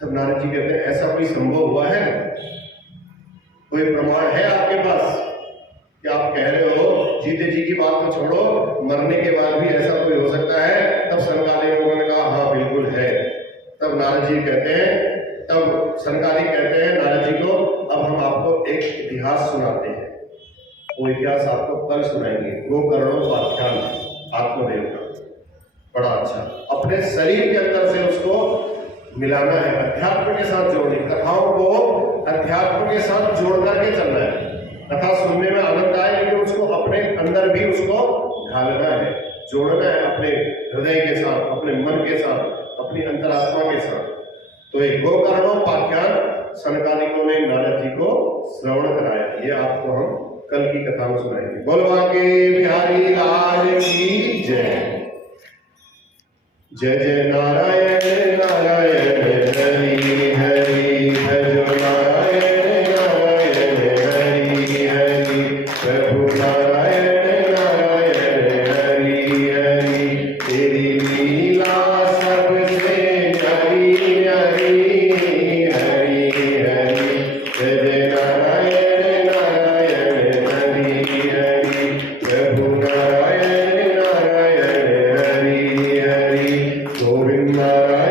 तब नारद जी कहते हैं ऐसा कोई संभव हुआ है? कोई प्रमाण है आपके पास कि आप कह रहे हो जीते जी की बात तो छोड़ो, मरने के बाद भी ऐसा कोई हो सकता है? तब सनकादिक लोगों ने कहा हाँ बिल्कुल है। तब नारद जी कहते हैं, तब सनकादिक कहते हैं नारद जी को अब हम आपको एक इतिहास सुनाते हैं। वो इतिहास आपको कल सुनाएंगे। गोकर्णोपाख्यान आत्मदेव का, बड़ा अच्छा। अपने शरीर के अंदर से उसको मिलाना है, अध्यात्म के साथ जोड़नी, कथाओं को अध्यात्म के साथ जोड़ करके चलना है। कथा सुनने में आनंद आए लेकिन उसको अपने अंदर भी उसको ढालना है, जोड़ना है अपने हृदय के साथ, अपने मन के साथ, अपनी अंतरात्मा के साथ। तो एक गोकर्णोपाख्यान सनकादिकों ने नारद जी को श्रवण कराया। ये आपको हम कल की कथा में सुनाएंगे। बोलवा के बिहारी लाल की जय। जय जय नारायण नारायण हरि हरि भजो नारायण नारायण हरि हरि प्रभु नारायण नारायण हरि हरि। तेरी लीला सबसे न्यारी न्यारी हरि हरि। जय जय नारायण नारायण हरि हरि प्रभु नारायण नारायण हरि हरि। गोविंद नारायण